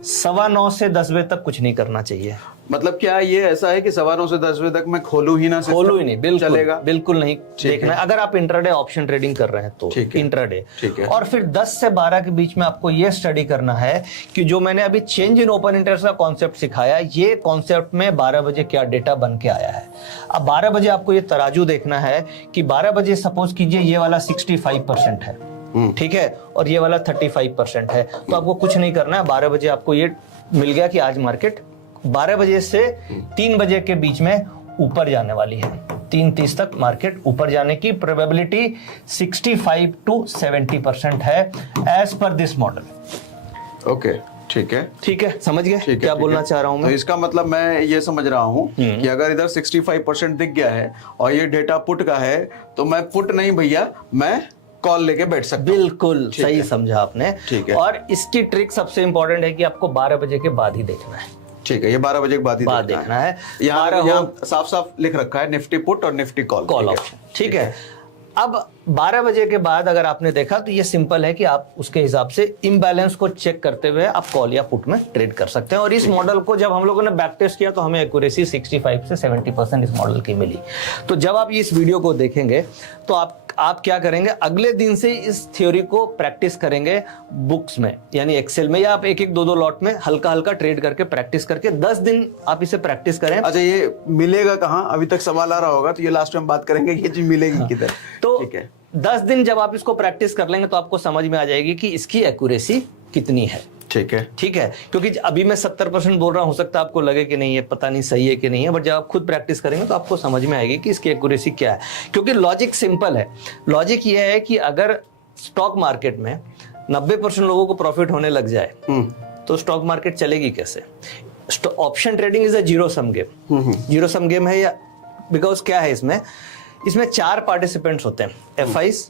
9:15 से 10 बजे तक कुछ नहीं करना चाहिए। मतलब क्या ये ऐसा है कि 9:15 से 10 बजे तक मैं खोलू ही ना? खोलू ही नहीं, बिल्कुल चलेगा, बिल्कुल नहीं देखना है। अगर आप इंट्राडे ऑप्शन ट्रेडिंग कर रहे हैं तो इंट्राडे, और फिर 10 से 12 के बीच में आपको ये स्टडी करना है कि जो मैंने अभी चेंज इन ओपन इंटरेस्ट का कॉन्सेप्ट सिखाया, ये कॉन्सेप्ट में 12 बजे क्या डेटा बन के आया है। अब 12 बजे आपको ये तराजू देखना है कि 12 बजे सपोज कीजिए ये वाला 65% है, ठीक है, और ये वाला 35% है, तो आपको कुछ नहीं करना है। 12 बजे आपको ये मिल गया कि आज मार्केट 12 बजे से 3 बजे के बीच में ऊपर जाने वाली है। 3:30 तक मार्केट ऊपर जाने की प्रोबेबिलिटी 65 to 70% है as per this model. Okay, ठीक है। ठीक है, समझ गए क्या बोलना चाह रहा हूं मैं? तो इसका मतलब मैं ये समझ रहा हूं कि अगर इधर 65% दिख गया है और ये डेटा पुट का है, तो मैं पुट नहीं भैया, मैं कॉल लेके बैठ सकता हूं। बिल्कुल सही समझा आपने। ठीक है। और इसकी ट्रिक सबसे इंपॉर्टेंट है कि आपको 12 बजे के बाद ही देखना है। ठीक है, ये 12 बजे के बाद ही देखना है। यहाँ साफ साफ लिख रखा है निफ्टी पुट और निफ्टी कॉल ऑप्शन। ठीक है। अब 12 बजे के बाद अगर आपने देखा तो ये सिंपल है कि आप उसके हिसाब से इम्बैलेंस को चेक करते हुए आप कॉल या पुट में ट्रेड कर सकते हैं। और इस मॉडल को जब हम लोगों ने बैक टेस्ट किया तो हमें एक्यूरेसी 65 से 70% इस मॉडल की मिली। तो जब आप इस वीडियो को देखेंगे तो आप क्या करेंगे, अगले दिन से इस थ्योरी को प्रैक्टिस करेंगे बुक्स में, यानी एक्सेल में, या आप एक एक 2-2 लॉट में हल्का हल्का ट्रेड करके प्रैक्टिस करके 10 दिन आप इसे प्रैक्टिस करें। अच्छा, ये मिलेगा कहाँ? अभी तक सवाल आ रहा होगा, तो ये लास्ट में बात करेंगे ये चीज मिलेगी किधर। तो ठीक है, 10 दिन जब आप इसको प्रैक्टिस कर लेंगे तो आपको समझ में आ जाएगी कि इसकी एक्यूरेसी कितनी है। ठीक है, ठीक है, क्योंकि अभी मैं 70% बोल रहा हूं, हो सकता है आपको लगे कि नहीं ये पता नहीं सही है कि नहीं है, बट जब आप खुद प्रैक्टिस करेंगे तो आपको समझ में आएगी कि इसकी एक्यूरेसी क्या है। क्योंकि लॉजिक सिंपल है। लॉजिक ये है कि अगर स्टॉक मार्केट में 90% लोगों को प्रॉफिट होने लग जाए तो स्टॉक मार्केट चलेगी कैसे? Option trading is a zero sum game. Zero sum game है या बिकॉज क्या है इसमें 4 पार्टिसिपेंट्स होते हैं, एफआईज,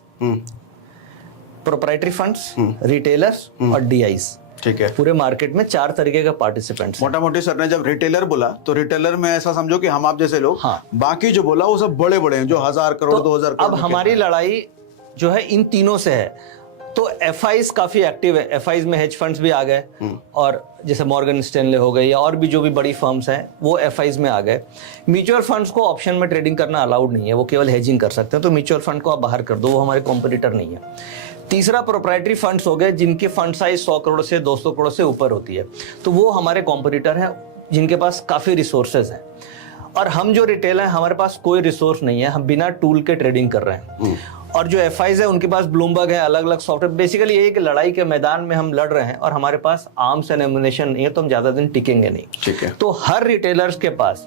प्रोप्राइटरी फंड्स, रिटेलर्स और डीआईस। ठीक है। पूरे मार्केट में 4 तरीके का पार्टिसिपेंट्स। मोटा मोटी सर ने जब रिटेलर बोला तो रिटेलर में ऐसा समझो कि हम आप जैसे लोग, हाँ। बाकी जो बोला वो सब बड़े बड़े हैं जो 1000 करोड़ 2000 करोड़। अब हमारी लड़ाई जो है इन तीनों से है। तो एफआईज काफी एक्टिव है, एफआईज में हेज फंड्स भी आ गए और जैसे मॉर्गन स्टैनले हो गए या और भी जो भी बड़ी फर्म्स हैं वो एफआईज में आ गए। म्यूचुअल फंड्स को ऑप्शन में ट्रेडिंग करना अलाउड नहीं है, वो केवल हेजिंग कर सकते हैं, तो म्यूचुअल फंड को आप बाहर कर दो, वो हमारे कॉम्पिटिटर नहीं है। तीसरा प्रोप्राइटरी फंड्स हो गए जिनकी फंड साइज 100 करोड़ से 200 करोड़ से ऊपर होती है, तो वो हमारे कॉम्पिटिटर हैं जिनके पास काफी रिसोर्सेज हैं। और हम जो रिटेल है हमारे पास कोई रिसोर्स नहीं है, हम बिना टूल के ट्रेडिंग कर रहे हैं। और जो एफआईज है उनके पास ब्लूमबर्ग है, अलग अलग सॉफ्टवेयर। बेसिकली ये एक लड़ाई के मैदान में हम लड़ रहे हैं और हमारे पास आर्म्स एंड एमुनेशन नहीं है, तो हम ज्यादा दिन टिकेंगे नहीं। ठीक है। तो हर रिटेलर्स के पास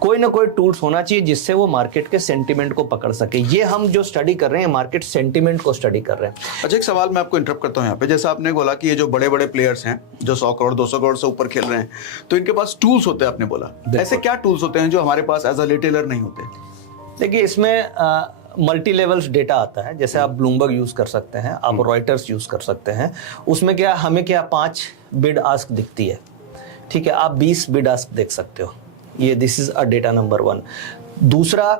कोई ना कोई टूल्स होना चाहिए जिससे वो मार्केट के सेंटीमेंट को पकड़ सके। ये हम जो स्टडी कर रहे हैं मार्केट सेंटीमेंट को स्टडी कर रहे हैं। अच्छा, एक सवाल मैं आपको इंटरप्ट करता हूँ यहाँ पे। जैसे आपने बोला कि ये जो बड़े बड़े प्लेयर्स हैं जो 100 करोड़ 200 करोड़ से ऊपर खेल रहे हैं, तो इनके पास टूल्स होते हैं, आपने बोला। ऐसे क्या टूल्स होते हैं जो हमारे पास एज अ रिटेलर नहीं होते? देखिए, इसमें मल्टी लेवल्स डेटा आता है। जैसे आप ब्लूमबर्ग यूज कर सकते हैं, आप रॉयटर्स यूज कर सकते हैं। उसमें क्या हमें 5 बिड आस्क दिखती है, ठीक है, आप 20 बिड आस्क देख सकते हो। ये this is a data number 1। दूसरा,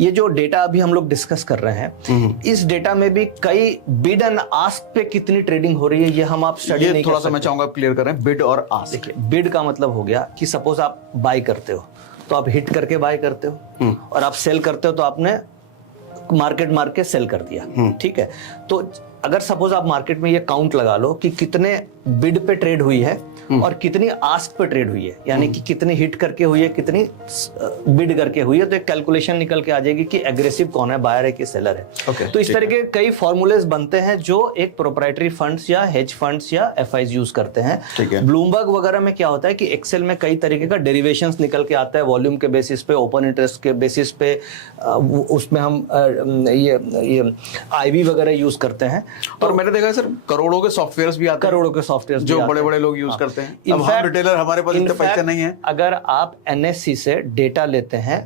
ये जो डेटा अभी हम लोग डिस्कस कर रहे हैं, इस डेटा में भी कई बिड एंड आस्क पे कितनी ट्रेडिंग हो रही है ये हम आप स्टडी नहीं कर सकते। थोड़ा सा मैं चाहूंगा क्लियर करें, बिड और आस्क। देखिए, बिड का मतलब हो गया कि सपोज आप बाय करते हो तो आप हिट करके बाय करते हो, और आप सेल करते हो तो आपने मार्केट मार के सेल कर दिया, ठीक है। तो अगर सपोज आप मार्केट में ये काउंट लगा लो कि कितने बिड पे ट्रेड हुई है और कितनी आस्क पे ट्रेड हुई है, यानी कि कितनी हिट करके हुई है, कितनी बिड करके हुई है, तो एक कैलकुलेशन निकल के आ जाएगी कि एग्रेसिव कौन है, बायर है कि सेलर है। Okay, तो इस तरह के कई फॉर्मूलेज बनते हैं जो एक प्रोप्राइटरी फंड्स या हेज फंड्स या एफआईज यूज करते हैं। ब्लूमबर्ग वगैरह में क्या होता है कि एक्सेल में कई तरीके का डेरिवेशंस निकल के आता है, वॉल्यूम के बेसिस पे, ओपन इंटरेस्ट के बेसिस पे, उसमें हम ये आईवी वगैरह यूज करते हैं। और मैंने देखा है सर, करोड़ों के सॉफ्टवेयर्स भी आते हैं, करोड़ों के सॉफ्टवेयर जो बड़े बड़े लोग यूज करते हैं। अब हम रिटेलर, हमारे पास इतने पैसे नहीं है। अगर आप एनएससी से डेटा लेते हैं,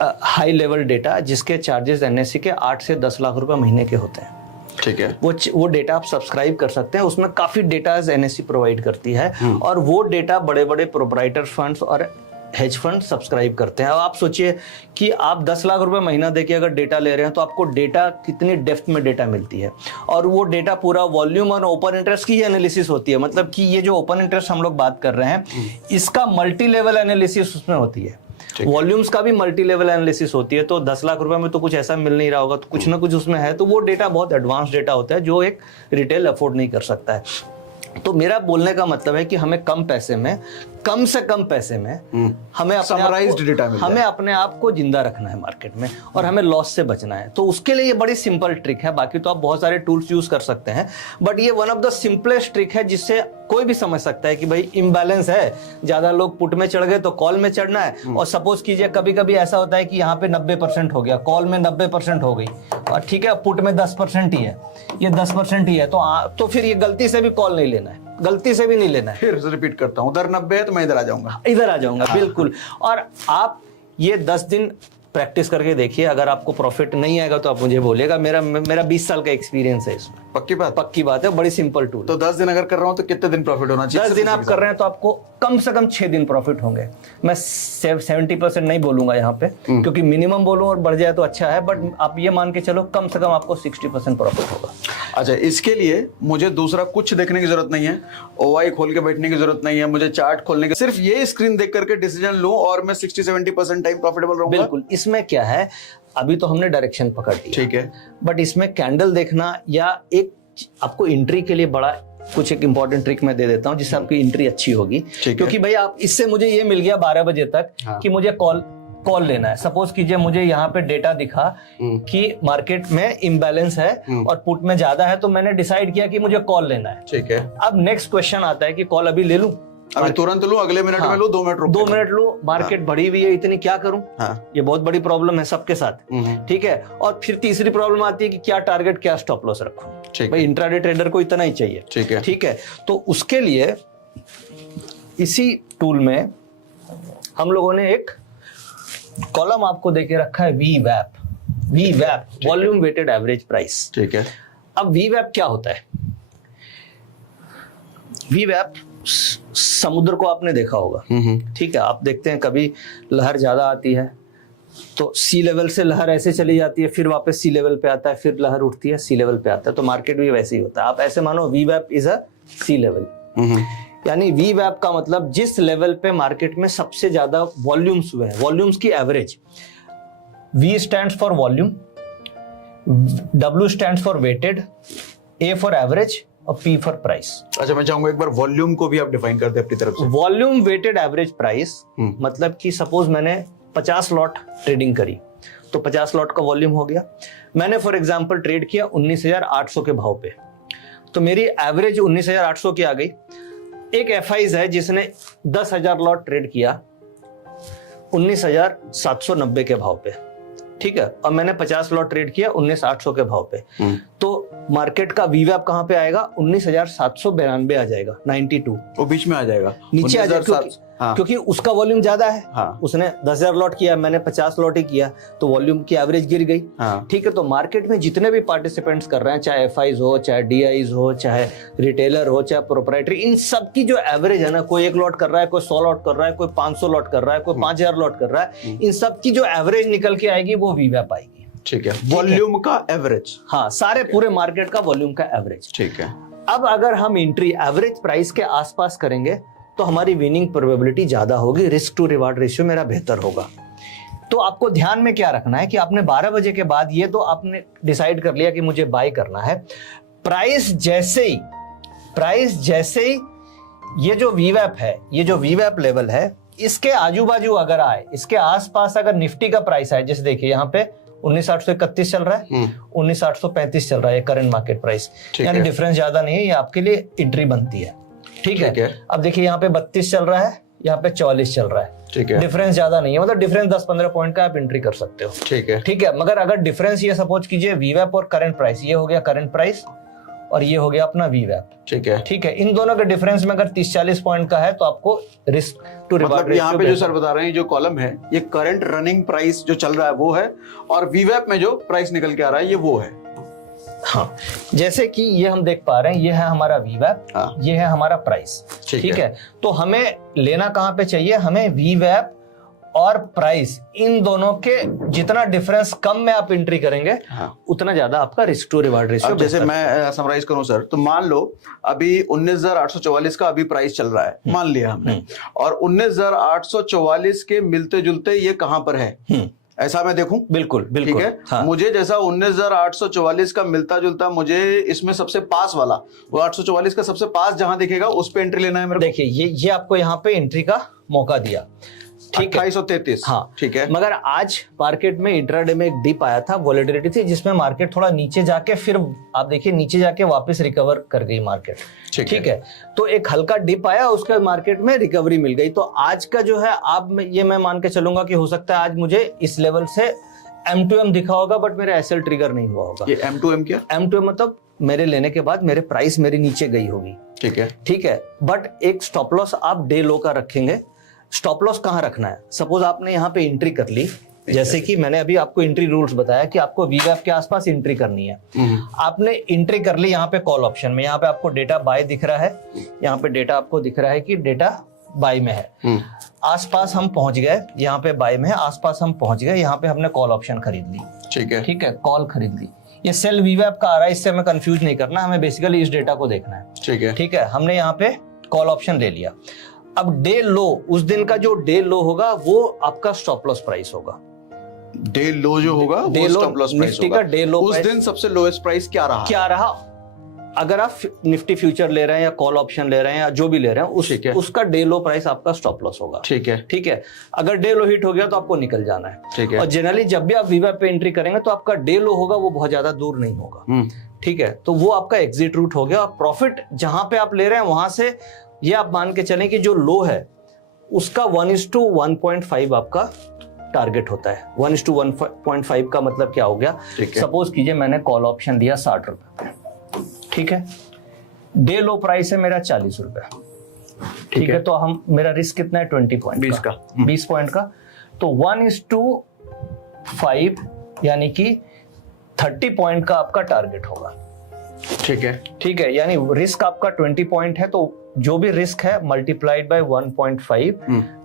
हाई लेवल डेटा, जिसके चार्जेस एनएससी के 8 से 10 लाख रुपए महीने के होते हैं, ठीक है, वो डेटा आप सब्सक्राइब कर सकते हैं। उसमें काफी डेटा एनएससी प्रोवाइड करती है, और वो डेटा बड़े बड़े प्रोप्राइटर फंड्स और हेज फंड सब्सक्राइब करते हैं। अब आप सोचिए कि आप 10 लाख रुपए महीना देके अगर डेटा ले रहे हैं तो आपको डेटा कितनी डेप्थ में डेटा मिलती है, और वो डेटा पूरा वॉल्यूम और ओपन इंटरेस्ट की ही एनालिसिस होती है। मतलब कि ये जो ओपन इंटरेस्ट हम लोग बात कर रहे हैं, इसका मल्टी लेवल एनालिसिस उसमें होती है, वॉल्यूम्स का भी मल्टी लेवल एनालिसिस होती है। तो 10 लाख रुपए में तो कुछ ऐसा मिल नहीं रहा होगा, तो कुछ ना कुछ उसमें है। तो वो डेटा बहुत एडवांस डेटा होता है जो एक रिटेल अफोर्ड नहीं कर सकता है। तो मेरा बोलने का मतलब है कि हमें कम पैसे में, कम से कम पैसे में हमें अपने आप को जिंदा रखना है मार्केट में, और हमें लॉस से बचना है। तो उसके लिए ये बड़ी सिंपल ट्रिक है। बाकी तो आप बहुत सारे टूल्स यूज कर सकते हैं, बट ये one of the simplest trick है जिससे कोई भी समझ सकता है कि भाई इम्बैलेंस है, ज्यादा लोग पुट में चढ़ गए तो कॉल में चढ़ना है। और सपोज कीजिए कभी कभी ऐसा होता है कि यहाँ पे 90% हो गया, कॉल में 90% हो गई, और ठीक है पुट में 10% ही है, ये 10% ही है, तो फिर ये गलती से भी कॉल नहीं लेना है, गलती से भी नहीं लेना है। फिर रिपीट करता हूं, उधर 90 है तो मैं इधर आ जाऊंगा, बिल्कुल। और आप ये 10 दिन प्रैक्टिस करके देखिए, अगर आपको प्रॉफिट नहीं आएगा तो आप मुझे बोलिएगा। मेरा 20 साल का एक्सपीरियंस है इसमें। पक्की बात है, बड़ी सिंपल टूल। तो 10 दिन अगर कर रहा हूं तो कितने दिन प्रॉफिट होना चाहिए? 10 दिन आप कर रहे हैं तो आपको कम से कम 6 दिन प्रॉफिट होंगे। मैं 70% नहीं बोलूंगा यहाँ पे, क्योंकि मिनिमम बोलूं और बढ़ जाए तो अच्छा है, बट आप ये मान के चलो कम से कम आपको 60% प्रॉफिट होगा। अच्छा, इसके लिए मुझे दूसरा कुछ देखने की जरूरत नहीं है, ओआई खोल के बैठने की जरूरत नहीं है, मुझे चार्ट खोलने की, सिर्फ ये स्क्रीन देख करके डिसीजन लूं और मैं 60-70% टाइम प्रॉफिटेबल रहूंगा। बिल्कुल। इसमें क्या है, अभी तो हमने डायरेक्शन पकड़ लिया, ठीक है, बट इसमें कैंडल देखना या एक आपको एंट्री के लिए बड़ा कुछ एक इंपॉर्टेंट ट्रिक मैं दे देता हूं जिससे आपकी एंट्री अच्छी होगी। क्योंकि भाई आप इससे मुझे ये मिल गया 12 बजे तक कि मुझे कॉल लेना है। सपोज कीजिए मुझे यहाँ पे डेटा दिखा कि मार्केट में इम्बैलेंस है और पुट में ज्यादा है, तो मैंने डिसाइड किया कि मुझे कॉल लेना है। ठीक है। अब नेक्स्ट क्वेश्चन आता है कि कॉल अभी ले लूं अभी तुरंत लूं, अगले मिनट में लूं, 2 मिनट रुक 2 मिनट लूं, मार्केट बढ़ी हुई है इतनी, क्या करूं? ये बहुत बड़ी प्रॉब्लम है सबके साथ। ठीक है। और फिर तीसरी प्रॉब्लम आती है कि क्या टारगेट, क्या स्टॉप लॉस रखूं। भाई इंट्राडे ट्रेडर को इतना ही चाहिए। ठीक है। तो उसके लिए इसी टूल में हम लोगों ने एक कॉलम आपको देके रखा है, वीवैप, वॉल्यूम वेटेड एवरेज प्राइस। ठीक है। अब वीवैप क्या होता है? वीवैप, समुद्र को आपने देखा होगा। ठीक है। आप देखते हैं कभी लहर ज्यादा आती है तो सी लेवल से लहर ऐसे चली जाती है, फिर वापस सी लेवल पे आता है, फिर लहर उठती है, सी लेवल पे आता है। तो मार्केट भी वैसे ही होता है। आप ऐसे मानो वीवैप इज अ सी लेवल। यानी वीवैप का मतलब जिस लेवल पे मार्केट में सबसे ज्यादा वॉल्यूम्स हुए हैं, वॉल्यूम्स की average. V stands for volume, W stands for weighted, A for average और पी फॉर प्राइस। अच्छा, मैं चाहूंगा एक बार वॉल्यूम को भी आप डिफाइन कर दे अपनी तरफ से। वॉल्यूम वेटेड एवरेज प्राइस मतलब कि सपोज मैंने 50 लॉट ट्रेडिंग करी तो 50 लॉट का वॉल्यूम हो गया। मैंने फॉर एग्जांपल ट्रेड किया 19,800 के भाव पे, तो मेरी एवरेज 19,800 की आ गई। एक एफआईज है जिसने 10,000 लॉट ट्रेड किया 19,790 के भाव पे। ठीक है। और मैंने 50 लॉट ट्रेड किया 19,800 के भाव पे, तो मार्केट का वीवैप कहां पे आएगा? 19,792 आ जाएगा, 92। वो बीच में आ जाएगा, नीचे आ जाएगा, क्योंकि उसका वॉल्यूम ज्यादा है। उसने 10,000 लॉट किया, मैंने 50 लॉट ही किया, तो वॉल्यूम की एवरेज गिर गई। ठीक है। तो मार्केट में जितने भी पार्टिसिपेंट्स कर रहे हैं, चाहे एफआईज हो, चाहे डीआईज हो, चाहे रिटेलर हो, चाहे प्रोप्राइटरी, इन सब की जो एवरेज है ना, कोई 1 लॉट कर रहा है, कोई 100 लॉट कर रहा है, कोई 500 लॉट कर रहा है, कोई 5,000 लॉट कर रहा है, इन सब की जो एवरेज निकल के आएगी वो वीवैप आएगी। ठीक है। वॉल्यूम का एवरेज। हाँ, सारे पूरे मार्केट का वॉल्यूम का एवरेज। ठीक है। अब अगर हम एंट्री एवरेज प्राइस के आसपास करेंगे तो हमारी विनिंग प्रोबेबिलिटी ज्यादा होगी, रिस्क टू रिवार्ड रेशियो मेरा बेहतर होगा। तो आपको ध्यान में क्या रखना है कि आपने 12 बजे के बाद ये तो आपने डिसाइड कर लिया कि मुझे बाय करना है। प्राइस जैसे ही ये जो वीवैप है, ये जो वीवैप लेवल है, इसके आजू बाजू अगर आए, इसके आसपास अगर निफ्टी का प्राइस आए, जैसे देखिए यहाँ पे 19,831 चल रहा है, 19,835 चल रहा है करंट मार्केट प्राइस, यानी डिफरेंस ज्यादा नहीं है, ये आपके लिए एंट्री बनती है। ठीक है। अब देखिए यहाँ पे 32 चल रहा है, यहाँ पे 44 चल रहा है। ठीक है। डिफरेंस ज्यादा नहीं है, मतलब डिफरेंस 10-15 पॉइंट का आप एंट्री कर सकते हो। ठीक है। ठीक है। मगर अगर डिफरेंस ये सपोज कीजिए वीवैप और करंट प्राइस, ये हो गया करंट प्राइस और ये हो गया अपना वीवैप। ठीक है। ठीक है। इन दोनों के डिफरेंस में अगर 30-40 पॉइंट का है तो आपको रिस्क टू रिवार्ड रेशियो, यहाँ पे जो सर बता रहे हैं, जो कॉलम है, ये करंट रनिंग प्राइस जो चल रहा है वो है, और वीवैप में जो प्राइस निकल के आ रहा है ये वो है। हाँ, जैसे कि ये हम देख पा रहे हैं, ये है हमारा वीवैप, ये है हमारा प्राइस। ठीक है। तो हमें लेना कहां पे चाहिए? हमें वीवैप और प्राइस, इन दोनों के जितना डिफरेंस कम में आप एंट्री करेंगे, उतना ज्यादा आपका रिस्क टू रिवार्ड रेशियो। जैसे मैं समराइज करूं सर, तो मान लो अभी 19,844 का अभी प्राइस चल रहा है, मान लिया हमने, और 19,844 के मिलते जुलते ये कहां पर है, ऐसा मैं देखूं? बिल्कुल बिल्कुल। ठीक है। हाँ। मुझे जैसा 19,844 का मिलता जुलता, मुझे इसमें सबसे पास वाला, वो 844 का सबसे पास जहां दिखेगा उस पे एंट्री लेना है मेरे को। देखिए ये आपको यहाँ पे एंट्री का मौका दिया। ठीक है। 2833। हाँ ठीक है। मगर आज मार्केट में इंट्राडे में एक डिप आया था, वॉलेटिलिटी थी, जिसमें मार्केट थोड़ा नीचे जाके, फिर आप देखिए नीचे जाके वापस रिकवर कर गई मार्केट। ठीक है। तो एक हल्का डिप आया, उसके मार्केट में रिकवरी मिल गई। तो आज का जो है, आप ये मैं मान के चलूंगा कि हो सकता है आज मुझे इस लेवल से M2M दिखा होगा, बट मेरा एसएल ट्रिगर नहीं हुआ होगा। ये M2M क्या? M2M मतलब मेरे लेने के बाद मेरे प्राइस मेरी नीचे गई होगी। ठीक है। ठीक है। बट एक स्टॉप लॉस आप डे लो का रखेंगे। स्टॉप लॉस कहां रखना है? सपोज आपने यहाँ पे एंट्री कर ली, जैसे कि मैंने अभी आपको एंट्री रूल्स बताया कि आपको वीवैप के आसपास एंट्री करनी है। आपने एंट्री कर ली यहाँ पे कॉल ऑप्शन में, यहाँ पे आपको डेटा बाय दिख रहा है, यहाँ पे डेटा आपको दिख रहा है कि डेटा बाय में है। आसपास हम पहुंच गए, यहाँ पे बाय में है, आसपास हम पहुंच गए, यहाँ पे हमने कॉल ऑप्शन खरीद ली। ठीक है। ठीक है। कॉल खरीद ली, ये सेल वीवैप का आ रहा है, इससे हमें कंफ्यूज नहीं करना, हमें बेसिकली इस डेटा को देखना है। ठीक है। ठीक है। हमने यहाँ पे कॉल ऑप्शन ले लिया। अब डे लो, उस दिन का जो डे लो होगा वो आपका स्टॉप लॉस प्राइस होगा। डे लो जो होगा वो स्टॉप लॉस प्राइस होगा। डे लो उस दिन सबसे लोएस्ट प्राइस क्या रहा? अगर आप निफ्टी फ्यूचर ले रहे हैं या कॉल ऑप्शन ले रहे हैं या जो भी ले रहे हैं, उसका डे लो प्राइस आपका स्टॉप लॉस होगा। ठीक है। ठीक है। अगर डे लो हिट हो गया तो आपको निकल जाना है। ठीक है। और जनरली जब भी आप वीवैप पे एंट्री करेंगे तो आपका डे लो होगा वो बहुत ज्यादा दूर नहीं होगा। ठीक है। तो वो आपका एग्जिट रूट हो गया, और प्रॉफिट जहां पे आप ले रहे हैं वहां से ये आप मान के चलें कि जो लो है उसका 1:1.5 आपका टारगेट होता है। 1:1.5 का मतलब क्या हो गया? सपोज कीजिए मैंने कॉल ऑप्शन लिया 60 रुपए, ठीक है, डे लो प्राइस है मेरा 40 रुपए, ठीक है, तो हम मेरा रिस्क कितना है? 20 पॉइंट 20 पॉइंट का, तो 1:5 यानी कि 30 पॉइंट का आपका टारगेट होगा, ठीक है, ठीक है, यानी रिस्क आपका 20 पॉइंट है, तो जो भी रिस्क है multiplied by 1.5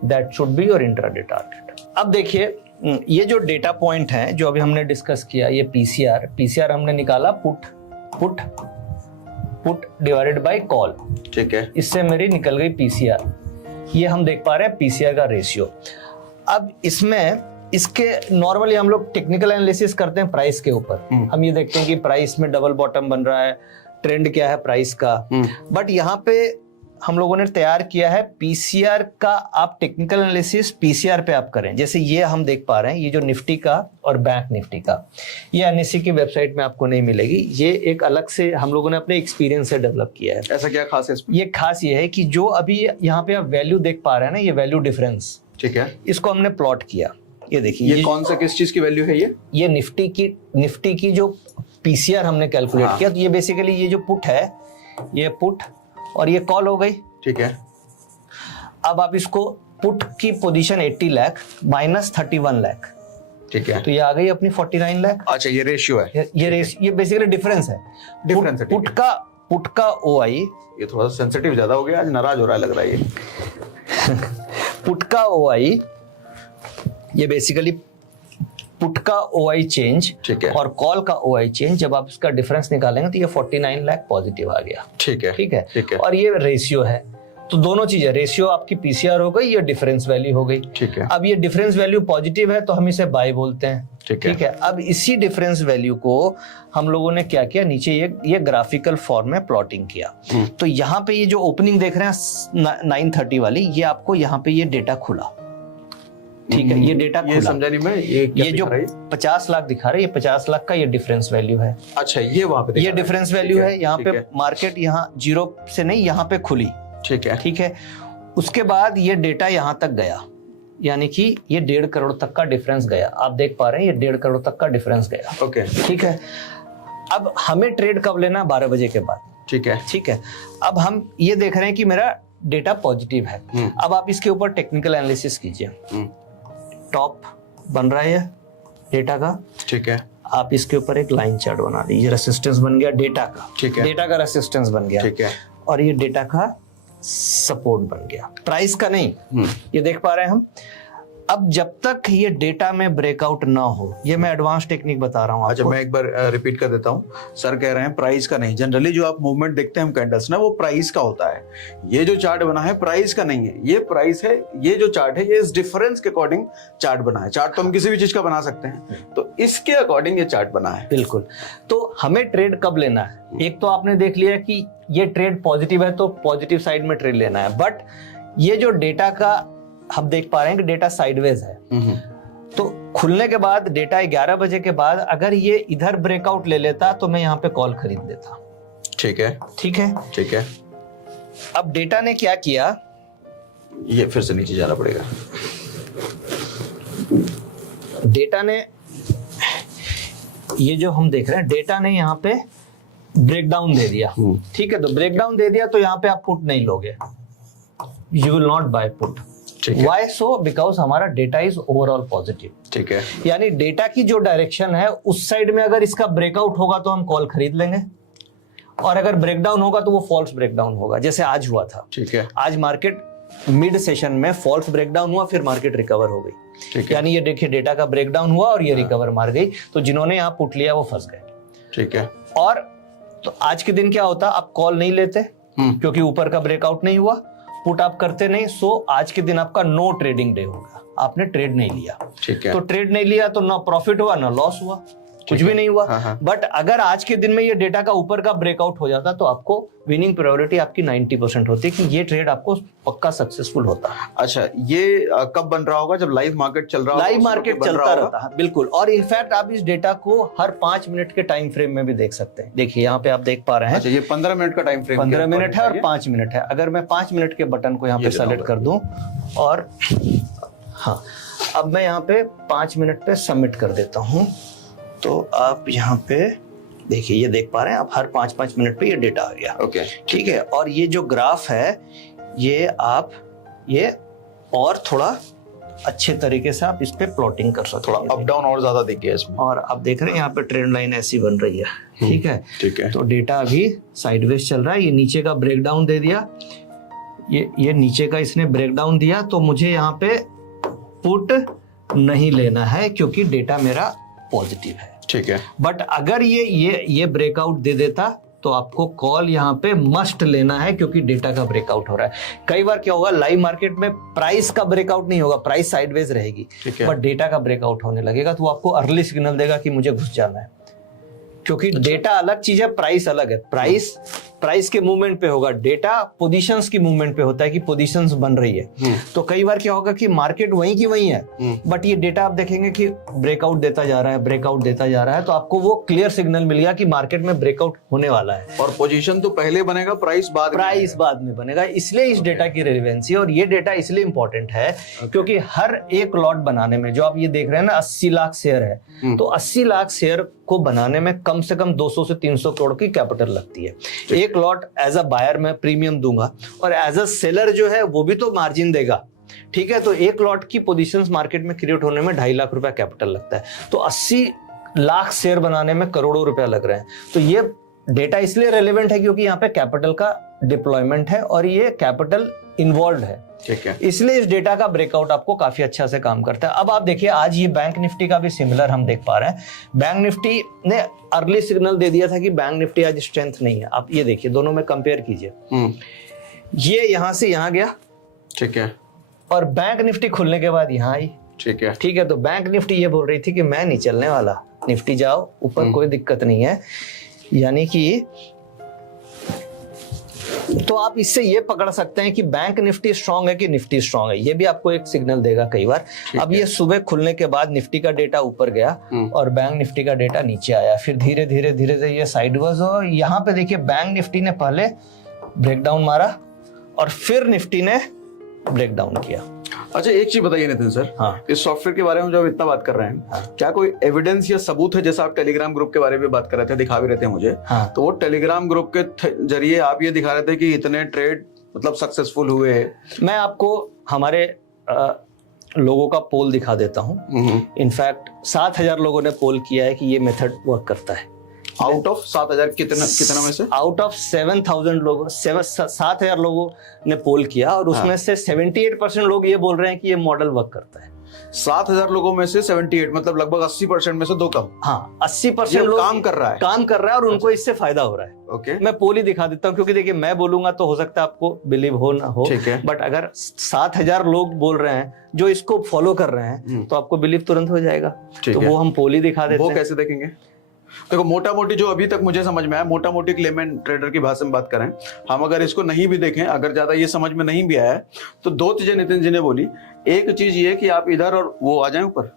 that should be your intraday target. अब देखिए ये जो डेटा पॉइंट है जो अभी हमने डिस्कस किया, ये पीसीआर हमने निकाला पुट डिवाइडेड बाय कॉल, ठीक है, इससे मेरी निकल गई पीसीआर। ये हम देख पा रहे हैं पीसीआर का रेशियो। अब इसमें इसके नॉर्मली हम लोग टेक्निकल एनालिसिस करते हैं प्राइस के ऊपर, हम ये देखते हैं कि प्राइस में डबल बॉटम बन रहा है, ट्रेंड क्या है प्राइस का, बट यहाँ पे हम लोगों ने तैयार किया है पीसीआर का। आप टेक्निकल एनालिसिस पीसीआर पे आप करें। जैसे ये हम देख पा रहे हैं, ये जो निफ्टी का और बैंक निफ्टी का, ये एनएससी की वेबसाइट में आपको नहीं मिलेगी, ये एक अलग से हम लोगों ने अपने एक्सपीरियंस से डेवलप किया है। ऐसा क्या खास है इसमें? ये खास ये है कि जो अभी यहाँ पे आप वैल्यू देख पा रहे हैं ना, ये वैल्यू डिफरेंस, ठीक है, इसको हमने प्लॉट किया। ये देखिए ये कौन सा किस चीज की वैल्यू है? ये निफ्टी की जो पीसीआर हमने कैलकुलेट किया, तो ये बेसिकली ये जो पुट है, ये पुट और ये कॉल हो गई, ठीक है। अब आप इसको पुट की पोजीशन 80 लाख माइनस 31 लाख, ठीक है, तो ये आ गई अपनी 49 लाख। अच्छा ये रेशियो है, ये बेसिकली डिफरेंस है। पुट का ओआई, ये थोड़ा सा सेंसिटिव ज्यादा हो गया, आज नाराज हो रहा है लग रहा है ये। पुट का ओआई, ये बेसिकली पुट का ओआई चेंज, ठीक है, और कॉल का ओआई चेंज, जब आप इसका डिफरेंस निकालेंगे तो ये 49 लाख पॉजिटिव आ गया, ठीक है, ठीक है, ठीक है, और ये रेशियो है। तो दोनों चीजें, रेशियो आपकी पीसीआर हो गई, ये डिफरेंस वैल्यू हो गई, ठीक है। अब ये डिफरेंस वैल्यू पॉजिटिव है तो हम इसे बाय बोलते हैं, ठीक है, ठीक है। अब इसी डिफरेंस वैल्यू को हम लोगों ने क्या किया, नीचे ये ग्राफिकल फॉर्म में प्लॉटिंग किया। तो यहाँ पे ये जो ओपनिंग देख रहे हैं 930 वाली, ये आपको यहाँ पे ये डेटा खुला, ठीक है, ये डेटा खुला, समझा नहीं मैं, ये जो 50 लाख दिखा रहा है, ये 50 लाख का ये डिफरेंस वैल्यू है। अच्छा ये वहां पे ये डिफरेंस वैल्यू है, यहाँ पे मार्केट यहाँ 0 से नहीं, यहाँ पे खुली, ठीक है, ठीक है। उसके बाद ये डेटा यहाँ तक गया, यानी कि ये 1.5 करोड़ तक का डिफरेंस गया। आप देख पा रहे हैं ये 1.5 करोड़ तक का डिफरेंस गया, ओके, ठीक है। अब हमें ट्रेड कब लेना? 12 बजे के बाद, ठीक है, ठीक है। अब हम ये देख रहे हैं कि मेरा डेटा पॉजिटिव है। अब आप इसके ऊपर टेक्निकल एनालिसिस कीजिए। टॉप बन रहा है डेटा का, ठीक है, आप इसके ऊपर एक लाइन चार्ट बना दीजिए, रेसिस्टेंस बन गया डेटा का, ठीक है, डेटा का रेसिस्टेंस बन गया, ठीक है, और ये डेटा का सपोर्ट बन गया, प्राइस का नहीं। ये देख पा रहे हैं हम। अब जब तक ये डेटा में ब्रेकआउट ना हो, ये मैं एडवांस टेक्निक बता रहा हूँ। अच्छा मैं एक बार रिपीट कर देता हूँ। सर कह रहे हैं प्राइस का नहीं, जनरली जो आप मूवमेंट देखते हैं हम कैंडल्स ना, वो प्राइस का होता है। ये जो चार्ट बना है प्राइस का नहीं है, ये प्राइस है। ये जो चार्ट है ये इस डिफरेंस के अकॉर्डिंग चार्ट बना है। चार्ट तो हम किसी भी चीज का बना सकते हैं, तो इसके अकॉर्डिंग ये चार्ट बना है। बिल्कुल। तो हमें ट्रेड कब लेना है? एक तो आपने देख लिया कि ये ट्रेड पॉजिटिव है तो पॉजिटिव साइड में ट्रेड लेना है, बट ये जो डेटा का हम देख पा रहे हैं कि डेटा साइडवेज है, तो खुलने के बाद डेटा 11 बजे के बाद अगर ये इधर ब्रेकआउट ले लेता तो मैं यहाँ पे कॉल खरीद देता। ठीक है, ठीक है, ठीक है। अब डेटा ने क्या किया, ये फिर से नीचे जाना पड़ेगा। डेटा ने, ये जो हम देख रहे हैं, डेटा ने यहाँ पे ब्रेकडाउन दे दिया। ठीक है, तो ब्रेकडाउन दे दिया तो यहाँ पे आप पुट नहीं लोगे, you will not buy put. Why so? Because हमारा डेटा इज ओवरऑल पॉजिटिव। ठीक है, यानी डेटा की जो डायरेक्शन है उस साइड में अगर इसका ब्रेकआउट होगा तो हम कॉल खरीद लेंगे, और अगर ब्रेकडाउन होगा तो वो फॉल्स ब्रेकडाउन होगा, जैसे आज हुआ था। ठीक है, आज मार्केट मिड सेशन में फॉल्स ब्रेकडाउन हुआ, फिर मार्केट रिकवर हो गई। ठीक है, यानी ये देखिए डेटा का ब्रेकडाउन हुआ और ये रिकवर मार गई, तो जिन्होंने यहाँ पुट लिया वो फंस गए। ठीक है। और तो आज के दिन क्या होता, आप कॉल नहीं लेते क्योंकि ऊपर का ब्रेकआउट नहीं हुआ, पुट आप करते नहीं, सो आज के दिन आपका नो ट्रेडिंग डे होगा, आपने ट्रेड नहीं लिया। ठीक है, तो ट्रेड नहीं लिया तो ना प्रॉफिट हुआ ना लॉस हुआ। कुछ भी नहीं हुआ। बट अगर आज के दिन में ये डेटा का ऊपर का ब्रेकआउट हो जाता तो आपको विनिंग प्रायोरिटी आपकी 90% होती है कि ये ट्रेड आपको पक्का सक्सेसफुल होता है। अच्छा, ये कब बन रहा होगा? जब लाइव मार्केट चल रहा होगा, लाइव मार्केट चलता रहता है, बिल्कुल। और इनफैक्ट आप इस डेटा को हर 5 मिनट के टाइम फ्रेम में भी देख सकते हैं। देखिए यहाँ पे आप देख पा रहे हैं। अच्छा, ये 15 मिनट का टाइम फ्रेम, 15 मिनट है और 5 मिनट है। अगर मैं 5 मिनट के बटन को यहाँ पे सेलेक्ट कर दूं और हाँ, अब मैं यहाँ पे 5 मिनट पे सबमिट कर देता हूं, तो आप यहाँ पे देखिए, ये देख पा रहे हैं आप, हर 5-5 मिनट पे ये डेटा आ गया। ओके, ठीक है। और ये जो ग्राफ है, ये आप ये और थोड़ा अच्छे तरीके से आप इस पे प्लॉटिंग कर सकते हैं। थोड़ा अप डाउन और ज्यादा दिखे इसमें। और आप देख रहे हैं यहाँ पे ट्रेंड लाइन ऐसी बन रही है। ठीक है, ठीक है। तो डेटा अभी साइडवेज चल रहा है। ये नीचे का ब्रेकडाउन दे दिया, ये नीचे का इसने ब्रेकडाउन दिया, तो मुझे यहाँ पे पुट नहीं लेना है क्योंकि डेटा मेरा पॉजिटिव है। ठीक है। बट अगर ये ब्रेकआउट दे देता तो आपको कॉल यहाँ पे मस्ट लेना है क्योंकि डेटा का ब्रेकआउट हो रहा है। कई बार क्या होगा, लाइव मार्केट में प्राइस का ब्रेकआउट नहीं होगा, प्राइस साइडवेज रहेगी, बट डेटा का ब्रेकआउट होने लगेगा तो वो आपको अर्ली सिग्नल देगा कि मुझे घुस जाना है। क्योंकि डेटा अलग चीज है, प्राइस अलग है। प्राइस के मूवमेंट पे होगा, डेटा पोजीशंस की मूवमेंट पे होता है कि पोजीशंस बन रही है। तो कई बार क्या होगा कि मार्केट वहीं की वहीं है, बट ये डेटा आप देखेंगे कि ब्रेकआउट देता जा रहा है, ब्रेकआउट देता जा रहा है, तो आपको वो क्लियर सिग्नल मिल गया कि मार्केट में ब्रेकआउट होने वाला है। और पोजीशन तो पहले बनेगा, प्राइस बाद में बनेगा। इसलिए इस डेटा की रेलेवेंसी, और ये डेटा इसलिए इंपॉर्टेंट है क्योंकि हर एक लॉट बनाने में, जो आप ये देख रहे हैं ना 80 लाख शेयर है, तो 80 लाख शेयर को बनाने में कम से कम 200 से 300 करोड़ की कैपिटल लगती है। एक लॉट एज अ बायर मैं प्रीमियम दूंगा और एज अ सेलर जो है वो भी तो मार्जिन देगा। ठीक है, तो एक लॉट की पोजीशंस मार्केट में क्रिएट होने में 2.5 लाख रुपया कैपिटल लगता है, तो 80 लाख शेयर बनाने में करोड़ों रुपया लग रहे हैं। तो ये डेटा इसलिए रेलेवेंट है क्योंकि यहाँ पे कैपिटल का डिप्लॉयमेंट है और ये कैपिटल इन्वॉल्व है। ठीक है, इसलिए इस डेटा का ब्रेकआउट आपको काफी अच्छा से काम करता है। अब आप देखिए, आज ये बैंक निफ्टी का भी सिमिलर हम देख पा रहे हैं। बैंक निफ्टी ने अर्ली सिग्नल दे दिया था कि बैंक निफ्टी आज स्ट्रेंथ नहीं है। आप ये देखिए, दोनों में कंपेयर कीजिए, ये यहां से यहां गया, ठीक है, और बैंक निफ्टी खुलने के बाद यहां आई। ठीक है, ठीक है, तो बैंक निफ्टी ये बोल रही थी कि मैं नहीं चलने वाला, निफ्टी जाओ ऊपर, कोई दिक्कत नहीं है। यानी कि तो आप इससे ये पकड़ सकते हैं कि बैंक निफ्टी स्ट्रांग है कि निफ्टी स्ट्रांग है, ये भी आपको एक सिग्नल देगा कई बार। अब ये सुबह खुलने के बाद निफ्टी का डेटा ऊपर गया और बैंक निफ्टी का डेटा नीचे आया, फिर धीरे धीरे ये साइडवेज हो। यहाँ पे देखिए, बैंक निफ्टी ने पहले ब्रेकडाउन मारा और फिर निफ्टी ने ब्रेकडाउन किया। अच्छा, एक चीज बताइए नितिन सर, हाँ, इस सॉफ्टवेयर के बारे में जब इतना बात कर रहे हैं, हाँ, क्या कोई एविडेंस या सबूत है? जैसा आप टेलीग्राम ग्रुप के बारे में बात कर रहे थे, दिखा भी रहे थे मुझे, हाँ, तो वो टेलीग्राम ग्रुप के जरिए आप ये दिखा रहे थे कि इतने ट्रेड मतलब सक्सेसफुल हुए। मैं आपको हमारे लोगों का पोल दिखा देता हूँ। इनफैक्ट 7,000 लोगों ने पोल किया है कि ये मेथड वर्क करता है। आउट ऑफ 7,000 कितना में से? आउट ऑफ 7,000 लोगों, 7,000 लोगों ने पोल किया और उसमें से 78% लोग ये बोल रहे हैं कि ये मॉडल वर्क करता है। 7,000 लोगों में से 78 मतलब लगभग 80% में से 2 कम। हाँ, 80% लोग काम कर रहा है और उनको इससे फायदा हो रहा है। ओके, मैं पोल ही दिखा देता हूँ क्योंकि देखिए, मैं बोलूंगा तो हो सकता है आपको बिलीव हो ना हो, ठीक है, बट अगर 7,000 लोग बोल रहे हैं जो इसको फॉलो कर रहे हैं तो आपको बिलीव तुरंत हो जाएगा। तो वो हम पोल ही दिखा देते हैं। वो कैसे देखेंगे? देखो, मोटा मोटी जो अभी तक मुझे समझ में आया, मोटा मोटी लेमैन ट्रेडर की भाषा में बात करें हम, अगर इसको नहीं भी देखें, अगर ज्यादा ये समझ में नहीं भी आया, तो 2 चीजें नितिन जी ने बोली। एक चीज ये कि आप इधर और वो आ जाएं ऊपर,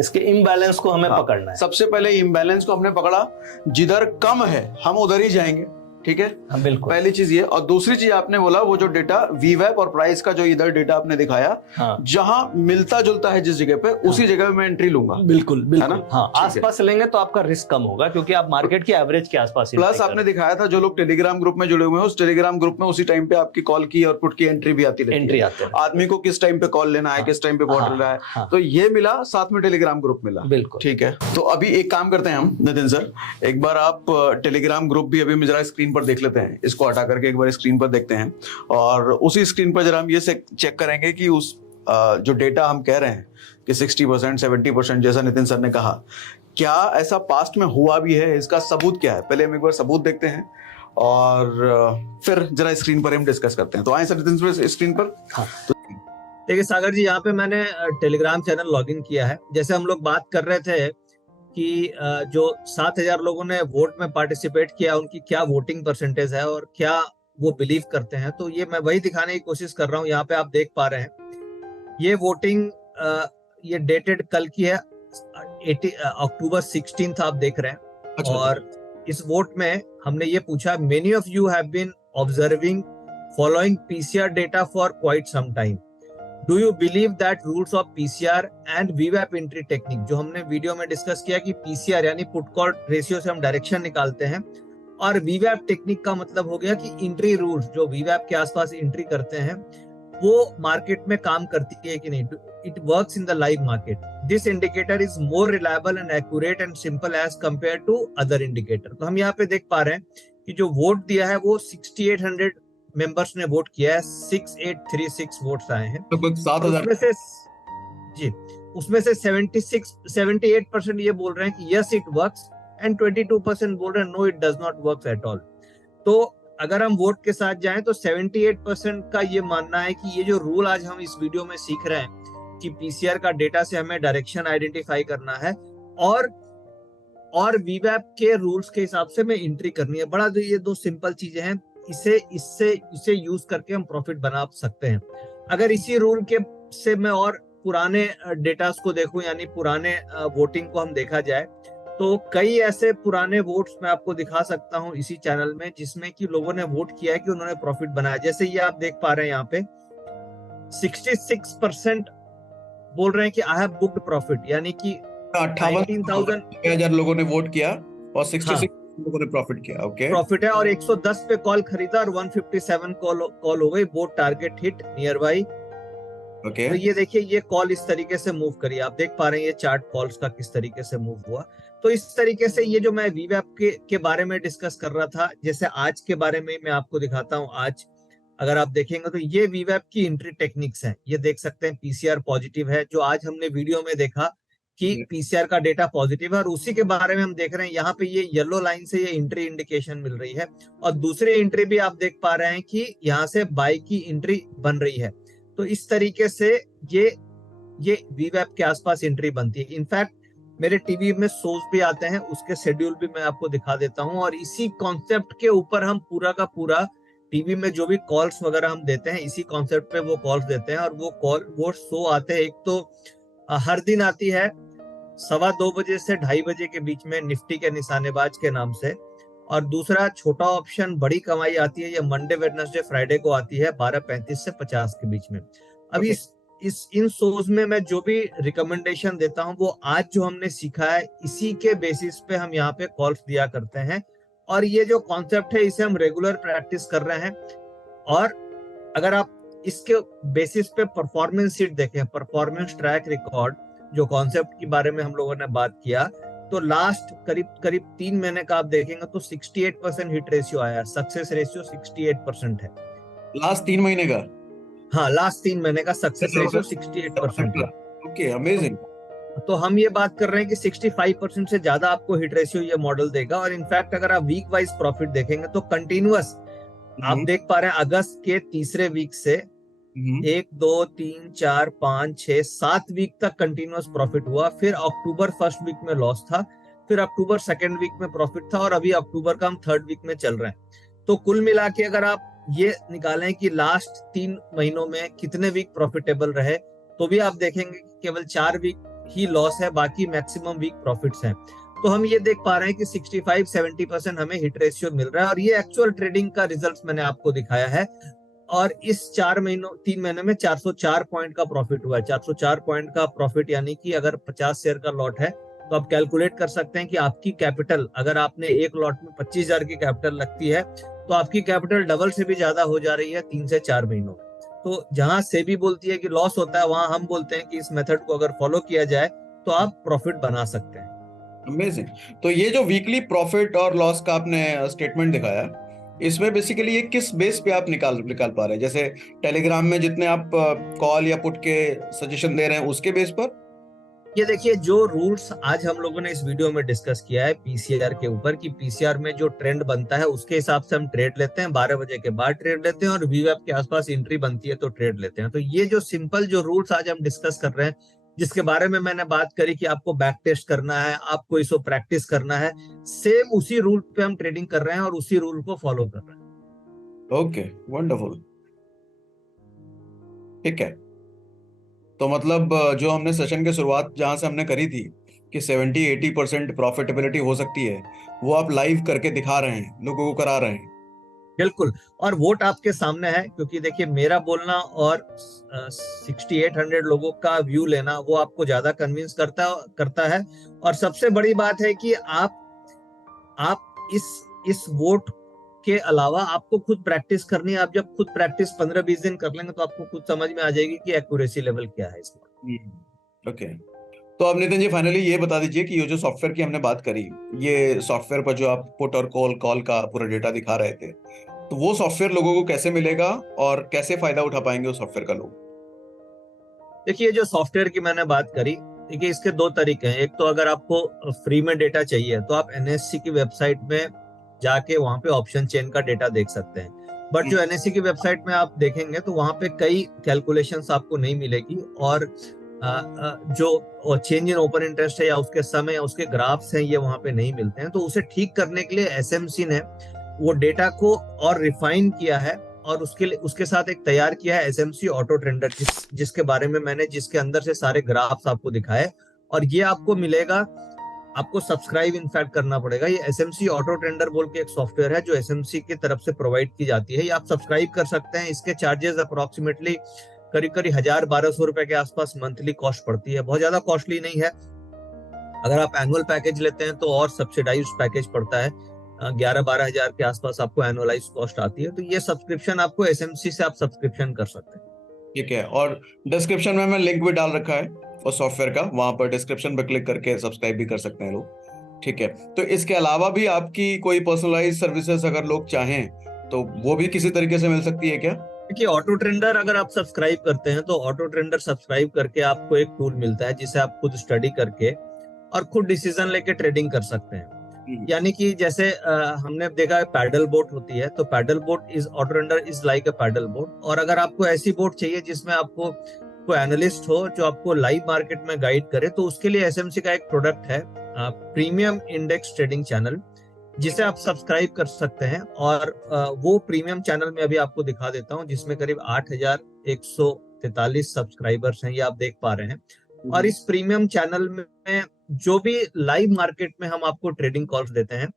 इसके इम्बैलेंस को हमें पकड़ना है। सबसे पहले इम्बैलेंस को हमने पकड़ा, जिधर कम है हम उधर ही जाएंगे। ठीक है, बिल्कुल, पहली चीज ये। और दूसरी चीज आपने बोला, वो जो डेटा वीवैप और प्राइस का जो इधर डेटा आपने दिखाया, जहां मिलता जुलता है जिस जगह पे, उसी जगह पे मैं एंट्री लूंगा। बिल्कुल बिल्कुल, हाँ, आसपास लेंगे तो आपका रिस्क कम होगा क्योंकि आप मार्केट की एवरेज के आसपास ही। प्लस आपने दिखाया था जो लोग टेलीग्राम ग्रुप में जुड़े हुए हैं, उस टेलीग्राम ग्रुप में उसी टाइम पे आपकी कॉल की और पुट की एंट्री भी आती रहती है। आदमी को किस टाइम पे कॉल लेना है, किस टाइम पे पॉट लेना है, तो ये मिला, साथ में टेलीग्राम ग्रुप मिला। बिल्कुल, ठीक है। तो अभी एक काम करते हैं हम नितिन सर, एक बार आप टेलीग्राम ग्रुप भी अभी जरा स्क्रीन पर देख लेते हैं, इसको हटा करके एक बार स्क्रीन पर देखते हैं, और उसी स्क्रीन पर जरा हम ये चेक करेंगे कि उस जो डेटा हम कह रहे हैं कि 60%, 70% जैसा नितिन सर ने कहा, क्या ऐसा पास्ट में हुआ भी है? इसका सबूत क्या है? पहले हम एक बार सबूत देखते हैं और फिर जरा स्क्रीन पर हम डिस्कस करते हैं। तो आए सर नितिन सर स्क्रीन पर। हाँ, देखिए सागर जी, यहाँ पे मैंने टेलीग्राम चैनल लॉगिन किया है। जैसे हम लोग बात कर रहे थे कि जो 7,000 लोगों ने वोट में पार्टिसिपेट किया उनकी क्या वोटिंग परसेंटेज है और क्या वो बिलीव करते हैं। तो ये मैं वही दिखाने की कोशिश कर रहा हूँ। यहाँ पे आप देख पा रहे हैं ये वोटिंग, ये डेटेड कल की है, अक्टूबर 16 आप देख रहे हैं। अच्छा। और इस वोट में हमने ये पूछा, many of you have been observing following PCR data for quite some time, do you believe that rules of PCR and वीवैप एंट्री टेक्निक, जो हमने वीडियो में डिस्कस किया कि पीसीआर यानी पुट कॉल रेशियो से हम डायरेक्शन निकालते हैं, और वीवैप टेक्निक का मतलब हो गया कि एंट्री रूल्स जो वीवैप के आसपास एंट्री करते हैं वो मार्केट में काम करती है कि नहीं, it works in the live market, this indicator is more reliable and accurate and simple as compare to other indicator. तो हम यहाँ पे देख पा रहे हैं कि जो वोट दिया है वो 6800 मेंबर्स ने वोट किया है, 6836 वोट्स आए हैं। लगभग 7,000। उसमें से जी, उसमें से 78% ये बोल रहे हैं कि यस इट वर्क्स एंड 22% बोल रहे हैं no it does not work at all. तो अगर हम वोट के साथ जाएं तो 78% का ये मानना है कि ये जो रूल आज हम इस वीडियो में सीख रहे हैं कि पीसीआर का डेटा से हमें डायरेक्शन आइडेंटिफाई करना है और वीवैप के रूल्स के हिसाब से हमें एंट्री करनी है। बड़ा ये दो सिंपल चीजें हैं, इसे यूज करके हम प्रॉफिट बना सकते हैं। अगर इसी रूल के से मैं और पुराने डेटास को देखूं, यानी पुराने वोटिंग को हम देखा जाए, तो कई ऐसे पुराने वोट्स मैं आपको दिखा सकता हूं इसी चैनल में जिसमें कि लोगों ने वोट किया है कि उन्होंने प्रॉफिट बनाया। जैसे ये आप देख पा रहे हैं यहाँ पे 66% बोल रहे हैं कि आई हैव बुक्ड प्रॉफिट, यानी कि 58,000 लोगों ने वोट किया और 66 लोगों ने प्रॉफिट किया। ओके, प्रॉफिट है। और 110 पे कॉल खरीदा और 157 कॉल हो गई, both target hit near by. Okay, तो ये देखिए ये कॉल इस तरीके से मूव करी, आप देख पा रहे हैं ये चार्ट कॉल्स का किस तरीके से मूव हुआ। तो इस तरीके से ये जो मैं वीवैप के बारे में डिस्कस कर रहा था, जैसे आज के बारे में मैं आपको दिखाता हूं। आज अगर आप देखेंगे तो ये वीवैप की एंट्री टेक्निक्स हैं। ये देख सकते हैं पीसीआर पॉजिटिव है, जो आज हमने वीडियो में देखा कि पीसीआर का डेटा पॉजिटिव है, और उसी के बारे में हम देख रहे हैं यहाँ पे ये येलो लाइन से ये एंट्री इंडिकेशन मिल रही है। और दूसरी एंट्री भी आप देख पा रहे हैं कि यहाँ से बाय की एंट्री बन रही है। तो इस तरीके से ये वीवैप के आसपास एंट्री बनती है। इनफैक्ट मेरे टीवी में शोज भी आते हैं, उसके शेड्यूल भी मैं आपको दिखा देता हूं, और इसी कॉन्सेप्ट के ऊपर हम पूरा का पूरा टीवी में जो भी कॉल्स वगैरह हम देते हैं इसी कॉन्सेप्ट पे वो कॉल्स देते हैं। और वो शो आते हैं, एक तो हर दिन आती है 2:15 बजे से 2:30 बजे के बीच में निफ्टी के निशानेबाज के नाम से, और दूसरा छोटा ऑप्शन बड़ी कमाई आती है, ये मंडे वेडनेसडे फ्राइडे को आती है 12:35 से 50 के बीच में। अभी इन शोज में मैं जो भी रिकमेंडेशन देता हूं वो आज जो हमने सीखा है इसी के बेसिस पे हम यहाँ पे कॉल्स दिया करते हैं, और ये जो कॉन्सेप्ट है इसे हम रेगुलर प्रैक्टिस कर रहे हैं। और अगर आप इसके बेसिस पे परफॉर्मेंस शीट देखें, परफॉर्मेंस ट्रैक रिकॉर्ड, जो कॉन्सेप्ट के बारे में हम लोगों ने बात किया, तो लास्ट करीब 3 महीने का आप देखेंगे तो 68% हिट रेशियो आया, सक्सेस रेशियो 68% है लास्ट 3 महीने का। हाँ, लास्ट 3 महीने का सक्सेस रेशियो 68% है। Okay, amazing. तो हम ये बात कर रहे हैं कि 65% से ज्यादा आपको हिट रेशियो ये मॉडल देगा। और इनफैक्ट अगर आप वीक वाइज प्रॉफिट देखेंगे तो कंटिन्यूअस आप देख पा रहे हैं अगस्त के तीसरे वीक से 1 2 3 4 5 6 7 वीक तक कंटिन्यूअस प्रॉफिट हुआ। फिर अक्टूबर फर्स्ट वीक में लॉस था, फिर अक्टूबर सेकेंड वीक में प्रॉफिट था, और अभी अक्टूबर का हम थर्ड वीक में चल रहे हैं। तो कुल मिला के अगर आप ये निकालें कि लास्ट 3 महीनों में कितने वीक प्रॉफिटेबल रहे, तो भी आप देखेंगे कि केवल 4 वीक ही लॉस है, बाकी मैक्सिमम वीक प्रॉफिट्स हैं। तो हम ये देख पा रहे हैं कि 65-70% हमें हिट रेशियो मिल रहा है, और ये एक्चुअल ट्रेडिंग का रिजल्ट्स मैंने आपको दिखाया है। और इस 3 महीने में 404 पॉइंट का प्रॉफिट हुआ है। 404 पॉइंट का प्रॉफिट यानी कि अगर 50 शेयर का लॉट है तो आप कैलकुलेट कर सकते हैं कि आपकी कैपिटल, अगर आपने एक लॉट में 25,000 की कैपिटल लगती है तो आपकी कैपिटल डबल से भी ज्यादा हो जा रही है 3 से 4 महीनों में। तो जहां सेबी बोलती है कि लॉस होता है, वहां हम बोलते हैं कि इस मेथड को अगर फॉलो किया जाए तो आप प्रॉफिट बना सकते हैं। अमेजिंग। तो ये जो वीकली प्रॉफिट और लॉस का आपने स्टेटमेंट दिखाया, इसमें बेसिकली ये किस बेस पे आप निकाल पा रहे हैं? जैसे टेलीग्राम में जितने आप कॉल या पुट के सजेशन दे रहे हैं उसके बेस पर? ये देखिए जो रूल्स आज हम लोगों ने इस वीडियो में डिस्कस किया है पीसीआर के ऊपर, कि पीसीआर में जो ट्रेंड बनता है उसके हिसाब से हम ट्रेड लेते हैं, 12 बजे के बाद ट्रेड लेते हैं, और वीवैप के आसपास एंट्री बनती है तो ट्रेड लेते हैं। तो ये जो सिंपल जो रूल्स आज हम डिस्कस कर रहे हैं जिसके बारे में मैंने बात करी कि आपको बैक टेस्ट करना है, आपको इसको प्रैक्टिस करना है, सेम उसी रूल पे हम ट्रेडिंग कर रहे हैं और उसी रूल को फॉलो कर रहे हैं। Okay, wonderful. ठीक है, तो मतलब जो हमने सेशन की शुरुआत जहां से हमने करी थी कि 70-80% प्रॉफिटेबिलिटी हो सकती है, वो आप लाइव करके दिखा रहे हैं, लोगों को करा रहे हैं। बिल्कुल। और वोट आपके सामने है, क्योंकि देखिए मेरा बोलना और 6800 लोगों का व्यू लेना वो आपको ज्यादा कन्विंस करता है। और सबसे बड़ी बात है कि आप इस वोट के अलावा आपको खुद प्रैक्टिस करनी है। आप जब खुद प्रैक्टिस 15-20 दिन कर लेंगे तो आपको खुद समझ में आ जाएगी कि एक्यूरेसी लेवल क्या है इसमें। ओके, तो अब नितिन जी फाइनली ये बता दीजिए कि ये जो सॉफ्टवेयर की हमने बात करी, ये सॉफ्टवेयर पर जो आप पुट और कॉल का पूरा डेटा दिखा रहे थे, तो वो सॉफ्टवेयर लोगों को कैसे मिलेगा और कैसे फायदा उठा पाएंगे उस सॉफ्टवेयर का लोग? देखिए जो सॉफ्टवेयर की मैंने बात करी, देखिए इसके दो तरीके हैं। एक तो अगर आपको फ्री में डेटा चाहिए तो आप एनएससी की वेबसाइट में जाके वहां पे ऑप्शन चेन का डेटा देख सकते हैं। बट जो एनएससी की वेबसाइट में आप देखेंगे तो वहां पे कई कैलकुलेशंस आपको नहीं मिलेगी, और जो चेंज इन ओपन इंटरेस्ट है या उसके समय या उसके ग्राफ्स हैं ये वहां पे नहीं मिलते हैं। तो उसे ठीक करने के लिए एसएमसी ने वो डेटा को और रिफाइन किया है, और उसके साथ एक तैयार किया है एसएमसी ऑटो ट्रेंडर, जिसके बारे में मैंने जिसके अंदर से सारे ग्राफ्स आपको दिखाए। और ये आपको मिलेगा, आपको सब्सक्राइब इनफैक्ट करना पड़ेगा। ये एसएमसी ऑटो ट्रेंडर बोल के एक सॉफ्टवेयर है जो एसएमसी की तरफ से प्रोवाइड की जाती है। ये आप सब्सक्राइब कर सकते हैं। इसके चार्जेस अप्रोक्सीमेटली करीब करीब 1000-1200 रुपए के आसपास मंथली कॉस्ट पड़ती है। बहुत ज्यादा कॉस्टली नहीं है। अगर आप एनुअल पैकेज लेते हैं तो और सब्सिडाइज पैकेज पड़ता है, 11-12 हजार के आसपास आपको एनुअलाइज कॉस्ट आती है। तो ये सब्सक्रिप्शन आपको एसएमसी से आप सब्सक्रिप्शन कर सकते हैं। ठीक है, और डिस्क्रिप्शन में मैं लिंक भी डाल रखा है उस सॉफ्टवेयर का, वहां पर डिस्क्रिप्शन पे क्लिक करके सब्सक्राइब भी कर सकते हैं लोग। ठीक है, तो इसके अलावा भी आपकी कोई पर्सनलाइज सर्विसेज अगर लोग चाहें तो वो भी किसी तरीके से मिल सकती है क्या? देखिए ऑटो ट्रेंडर अगर आप सब्सक्राइब करते हैं तो ऑटो ट्रेंडर सब्सक्राइब करके आपको एक टूल मिलता है जिसे आप खुद स्टडी करके और खुद डिसीजन लेके ट्रेडिंग कर सकते हैं। यानी कि जैसे हमने देखा है पैडल बोट होती है, तो paddle boat is auto trender is like a paddle boat. और अगर आपको ऐसी बोट चाहिए जिसमें आपको कोई एनालिस्ट हो जो आपको लाइव मार्केट में गाइड करे, तो उसके लिए एसएमसी का एक प्रोडक्ट है प्रीमियम इंडेक्स ट्रेडिंग चैनल, जिसे आप सब्सक्राइब कर सकते हैं। और वो प्रीमियम चैनल में अभी आपको दिखा देता हूं, जिसमें करीब 8143 सब्सक्राइबर्स हैं, ये आप देख पा रहे हैं। और इस प्रीमियम चैनल में जो भी लाइव मार्केट में हम आपको ट्रेडिंग कॉल्स देते हैं,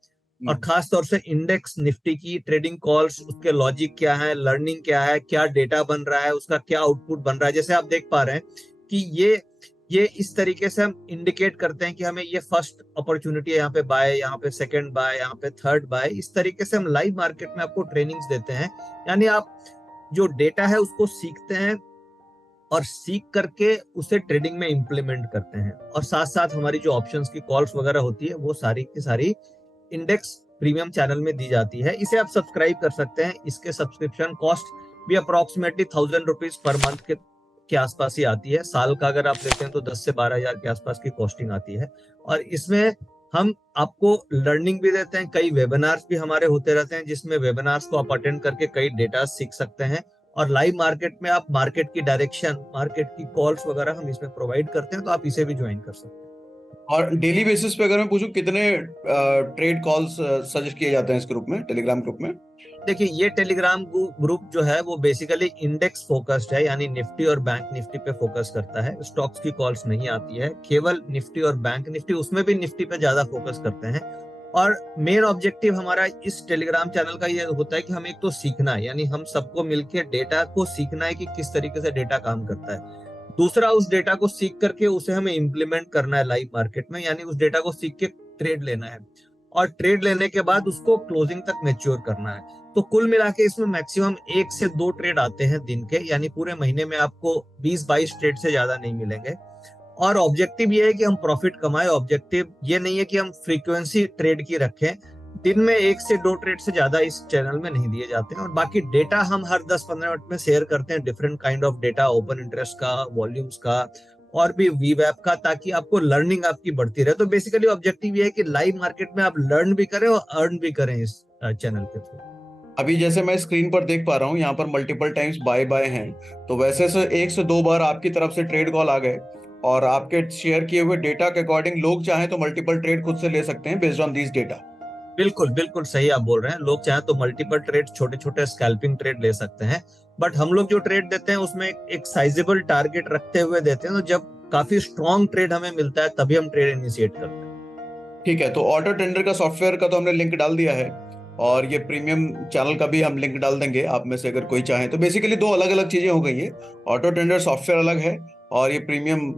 और खास तौर से इंडेक्स निफ्टी की ट्रेडिंग कॉल्स, उसके लॉजिक क्या है, लर्निंग क्या है, क्या डेटा बन रहा है, उसका क्या आउटपुट बन रहा है, जैसे आप देख पा रहे हैं कि ये इस तरीके से हम इंडिकेट करते हैं कि हमें ये फर्स्ट अपॉर्चुनिटी है, यहाँ पे बाय, यहाँ पे सेकंड बाय, यहाँ पे थर्ड बाय। इस तरीके से हम लाइव मार्केट में आपको ट्रेनिंग्स देते हैं। यानी आप जो डेटा है उसको सीखते हैं और सीख करके उसे ट्रेडिंग में इंप्लीमेंट करते हैं। और साथ साथ हमारी जो ऑप्शंस की कॉल्स वगैरह होती है वो सारी की सारी इंडेक्स प्रीमियम चैनल में दी जाती है। इसे आप सब्सक्राइब कर सकते हैं। इसके सब्सक्रिप्शन कॉस्ट भी अप्रोक्सीमेटली 1000 रुपीज पर मंथ के आसपास ही आती है। साल का अगर आप लेते हैं तो 10 से 12 हजार के आसपास की कॉस्टिंग आती है। और इसमें हम आपको लर्निंग भी देते हैं, कई वेबिनार्स भी हमारे होते रहते हैं जिसमें वेबिनार्स को आप अटेंड करके कई डेटा सीख सकते हैं। और लाइव मार्केट में आप मार्केट की डायरेक्शन, मार्केट की कॉल्स वगैरह हम इसमें प्रोवाइड करते हैं, तो आप इसे भी ज्वाइन कर सकते हैं। और डेली बेसिस पे अगर मैं पूछूं कितने ट्रेड कॉल्स सजेस्ट किए जाते हैं इस ग्रुप में, टेलीग्राम ग्रुप में? देखिए ये टेलीग्राम ग्रुप जो है वो बेसिकली इंडेक्स फोकस्ड है, यानी निफ्टी और बैंक निफ्टी पे फोकस करता है। स्टॉक्स की कॉल्स नहीं आती है, केवल निफ्टी और बैंक निफ्टी, उसमें भी निफ्टी पे ज्यादा फोकस करते हैं। और मेन ऑब्जेक्टिव हमारा इस टेलीग्राम चैनल का ये होता है कि हम एक तो सीखना है, यानी हम सबको मिलकर डेटा को सीखना है कि किस तरीके से डेटा काम करता है। दूसरा, उस डेटा को सीख करके उसे हमें इम्प्लीमेंट करना है लाइव मार्केट में, यानी उस डेटा को सीख के ट्रेड लेना है, और ट्रेड लेने के बाद उसको क्लोजिंग तक मैच्योर करना है। तो कुल मिला के इसमें मैक्सिमम 1 से 2 ट्रेड आते हैं दिन के, यानी पूरे महीने में आपको 20-22 ट्रेड से ज्यादा नहीं मिलेंगे। और ऑब्जेक्टिव ये है कि हम प्रॉफिट कमाए। ऑब्जेक्टिव ये नहीं है कि हम फ्रीक्वेंसी ट्रेड की रखें। दिन में 1 से 2 ट्रेड से ज्यादा इस चैनल में नहीं दिए जाते हैं। और बाकी डेटा हम हर 10-15 मिनट में शेयर करते हैं, different kind of data, open interest का, वॉल्यूम्स का, और भी वीवैप का, ताकि आपको लर्निंग आपकी बढ़ती रहे। तो बेसिकली ऑब्जेक्टिव ये है कि लाइव मार्केट में आप लर्न भी करें और अर्न भी करें इस चैनल के थ्रू। अभी जैसे मैं स्क्रीन पर देख पा रहा हूँ यहाँ पर मल्टीपल टाइम्स बाय बाय हैं, तो वैसे से 1 से 2 बार आपकी तरफ से ट्रेड कॉल आ गए और आपके शेयर किए हुए डेटा के अकॉर्डिंग लोग चाहें तो मल्टीपल ट्रेड खुद से ले सकते हैं बेस्ड ऑन दिस डेटा। बिल्कुल बिल्कुल सही आप बोल रहे हैं। लोग चाहे तो मल्टीपल ट्रेड, छोटे छोटे स्कैल्पिंग ट्रेड ले सकते हैं, बट हम लोग जो ट्रेड देते हैं उसमें एक साइजेबल टारगेट रखते हुए देते हैं। तो जब काफी स्ट्रॉन्ग ट्रेड हमें मिलता है तभी हम ट्रेड इनिशिएट करते हैं। ठीक है, तो ऑटो टेंडर का सॉफ्टवेयर का तो हमने लिंक डाल दिया है, और ये प्रीमियम चैनल का भी हम लिंक डाल देंगे, आप में से अगर कोई चाहे तो। बेसिकली दो अलग अलग चीजें हो गई है, ऑटो टेंडर सॉफ्टवेयर अलग है और ये प्रीमियम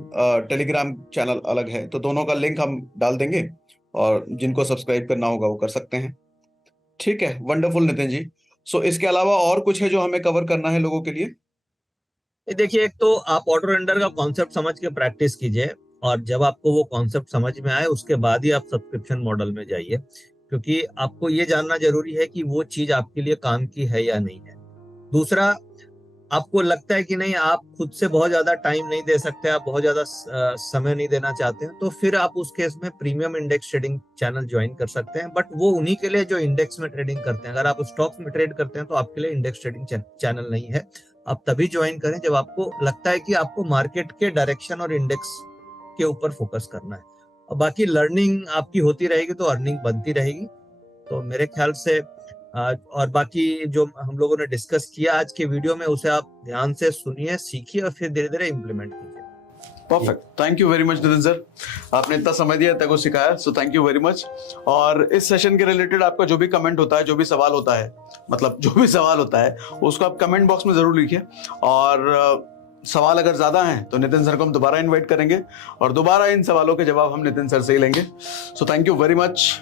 टेलीग्राम चैनल अलग है, तो दोनों का लिंक हम डाल देंगे और जिनको सब्सक्राइब करना होगा वो कर सकते हैं। ठीक है, वंडरफुल नितिन जी। सो इसके अलावा और कुछ है जो हमें कवर करना है लोगों के लिए? ये देखिए, एक तो आप ऑटो रेंडर का कॉन्सेप्ट समझ के प्रैक्टिस कीजिए, और जब आपको वो कॉन्सेप्ट समझ में आए उसके बाद ही आप सब्सक्रिप्शन मॉडल में जाइए, क्योंकि आपको ये जानना जरूरी है कि वो चीज आपके लिए काम की है या नहीं है। दूसरा, आपको लगता है कि नहीं, आप खुद से बहुत ज्यादा टाइम नहीं दे सकते, आप बहुत ज्यादा समय नहीं देना चाहते हैं, तो फिर आप उस केस में premium index trading channel join कर सकते हैं, बट वो उन्हीं के लिए जो इंडेक्स में ट्रेडिंग करते हैं। अगर आप स्टॉक्स में ट्रेड करते हैं तो आपके लिए इंडेक्स ट्रेडिंग चैनल नहीं है। आप तभी ज्वाइन करें जब आपको लगता है कि आपको मार्केट के डायरेक्शन और इंडेक्स के ऊपर फोकस करना है। और बाकी लर्निंग आपकी होती रहेगी तो अर्निंग बनती रहेगी। तो मेरे ख्याल से और बाकी जो हम लोगों ने डिस्कस किया आज के वीडियो में, उसे आप ध्यान से सुनिए, सीखिए और फिर धीरे धीरे इम्प्लीमेंट कीजिए। Perfect, thank you very much Nitin sir, आपने इतना समय दिया, तक को सिखाया, so thank you very much. और इस सेशन के रिलेटेड आपका जो भी कमेंट होता है, जो भी सवाल होता है, मतलब जो भी सवाल होता है उसको आप कमेंट बॉक्स में जरूर लिखिए, और सवाल अगर ज्यादा हैं तो नितिन सर को हम दोबारा इनवाइट करेंगे और दोबारा इन सवालों के जवाब हम नितिन सर से ही लेंगे। So thank you very much.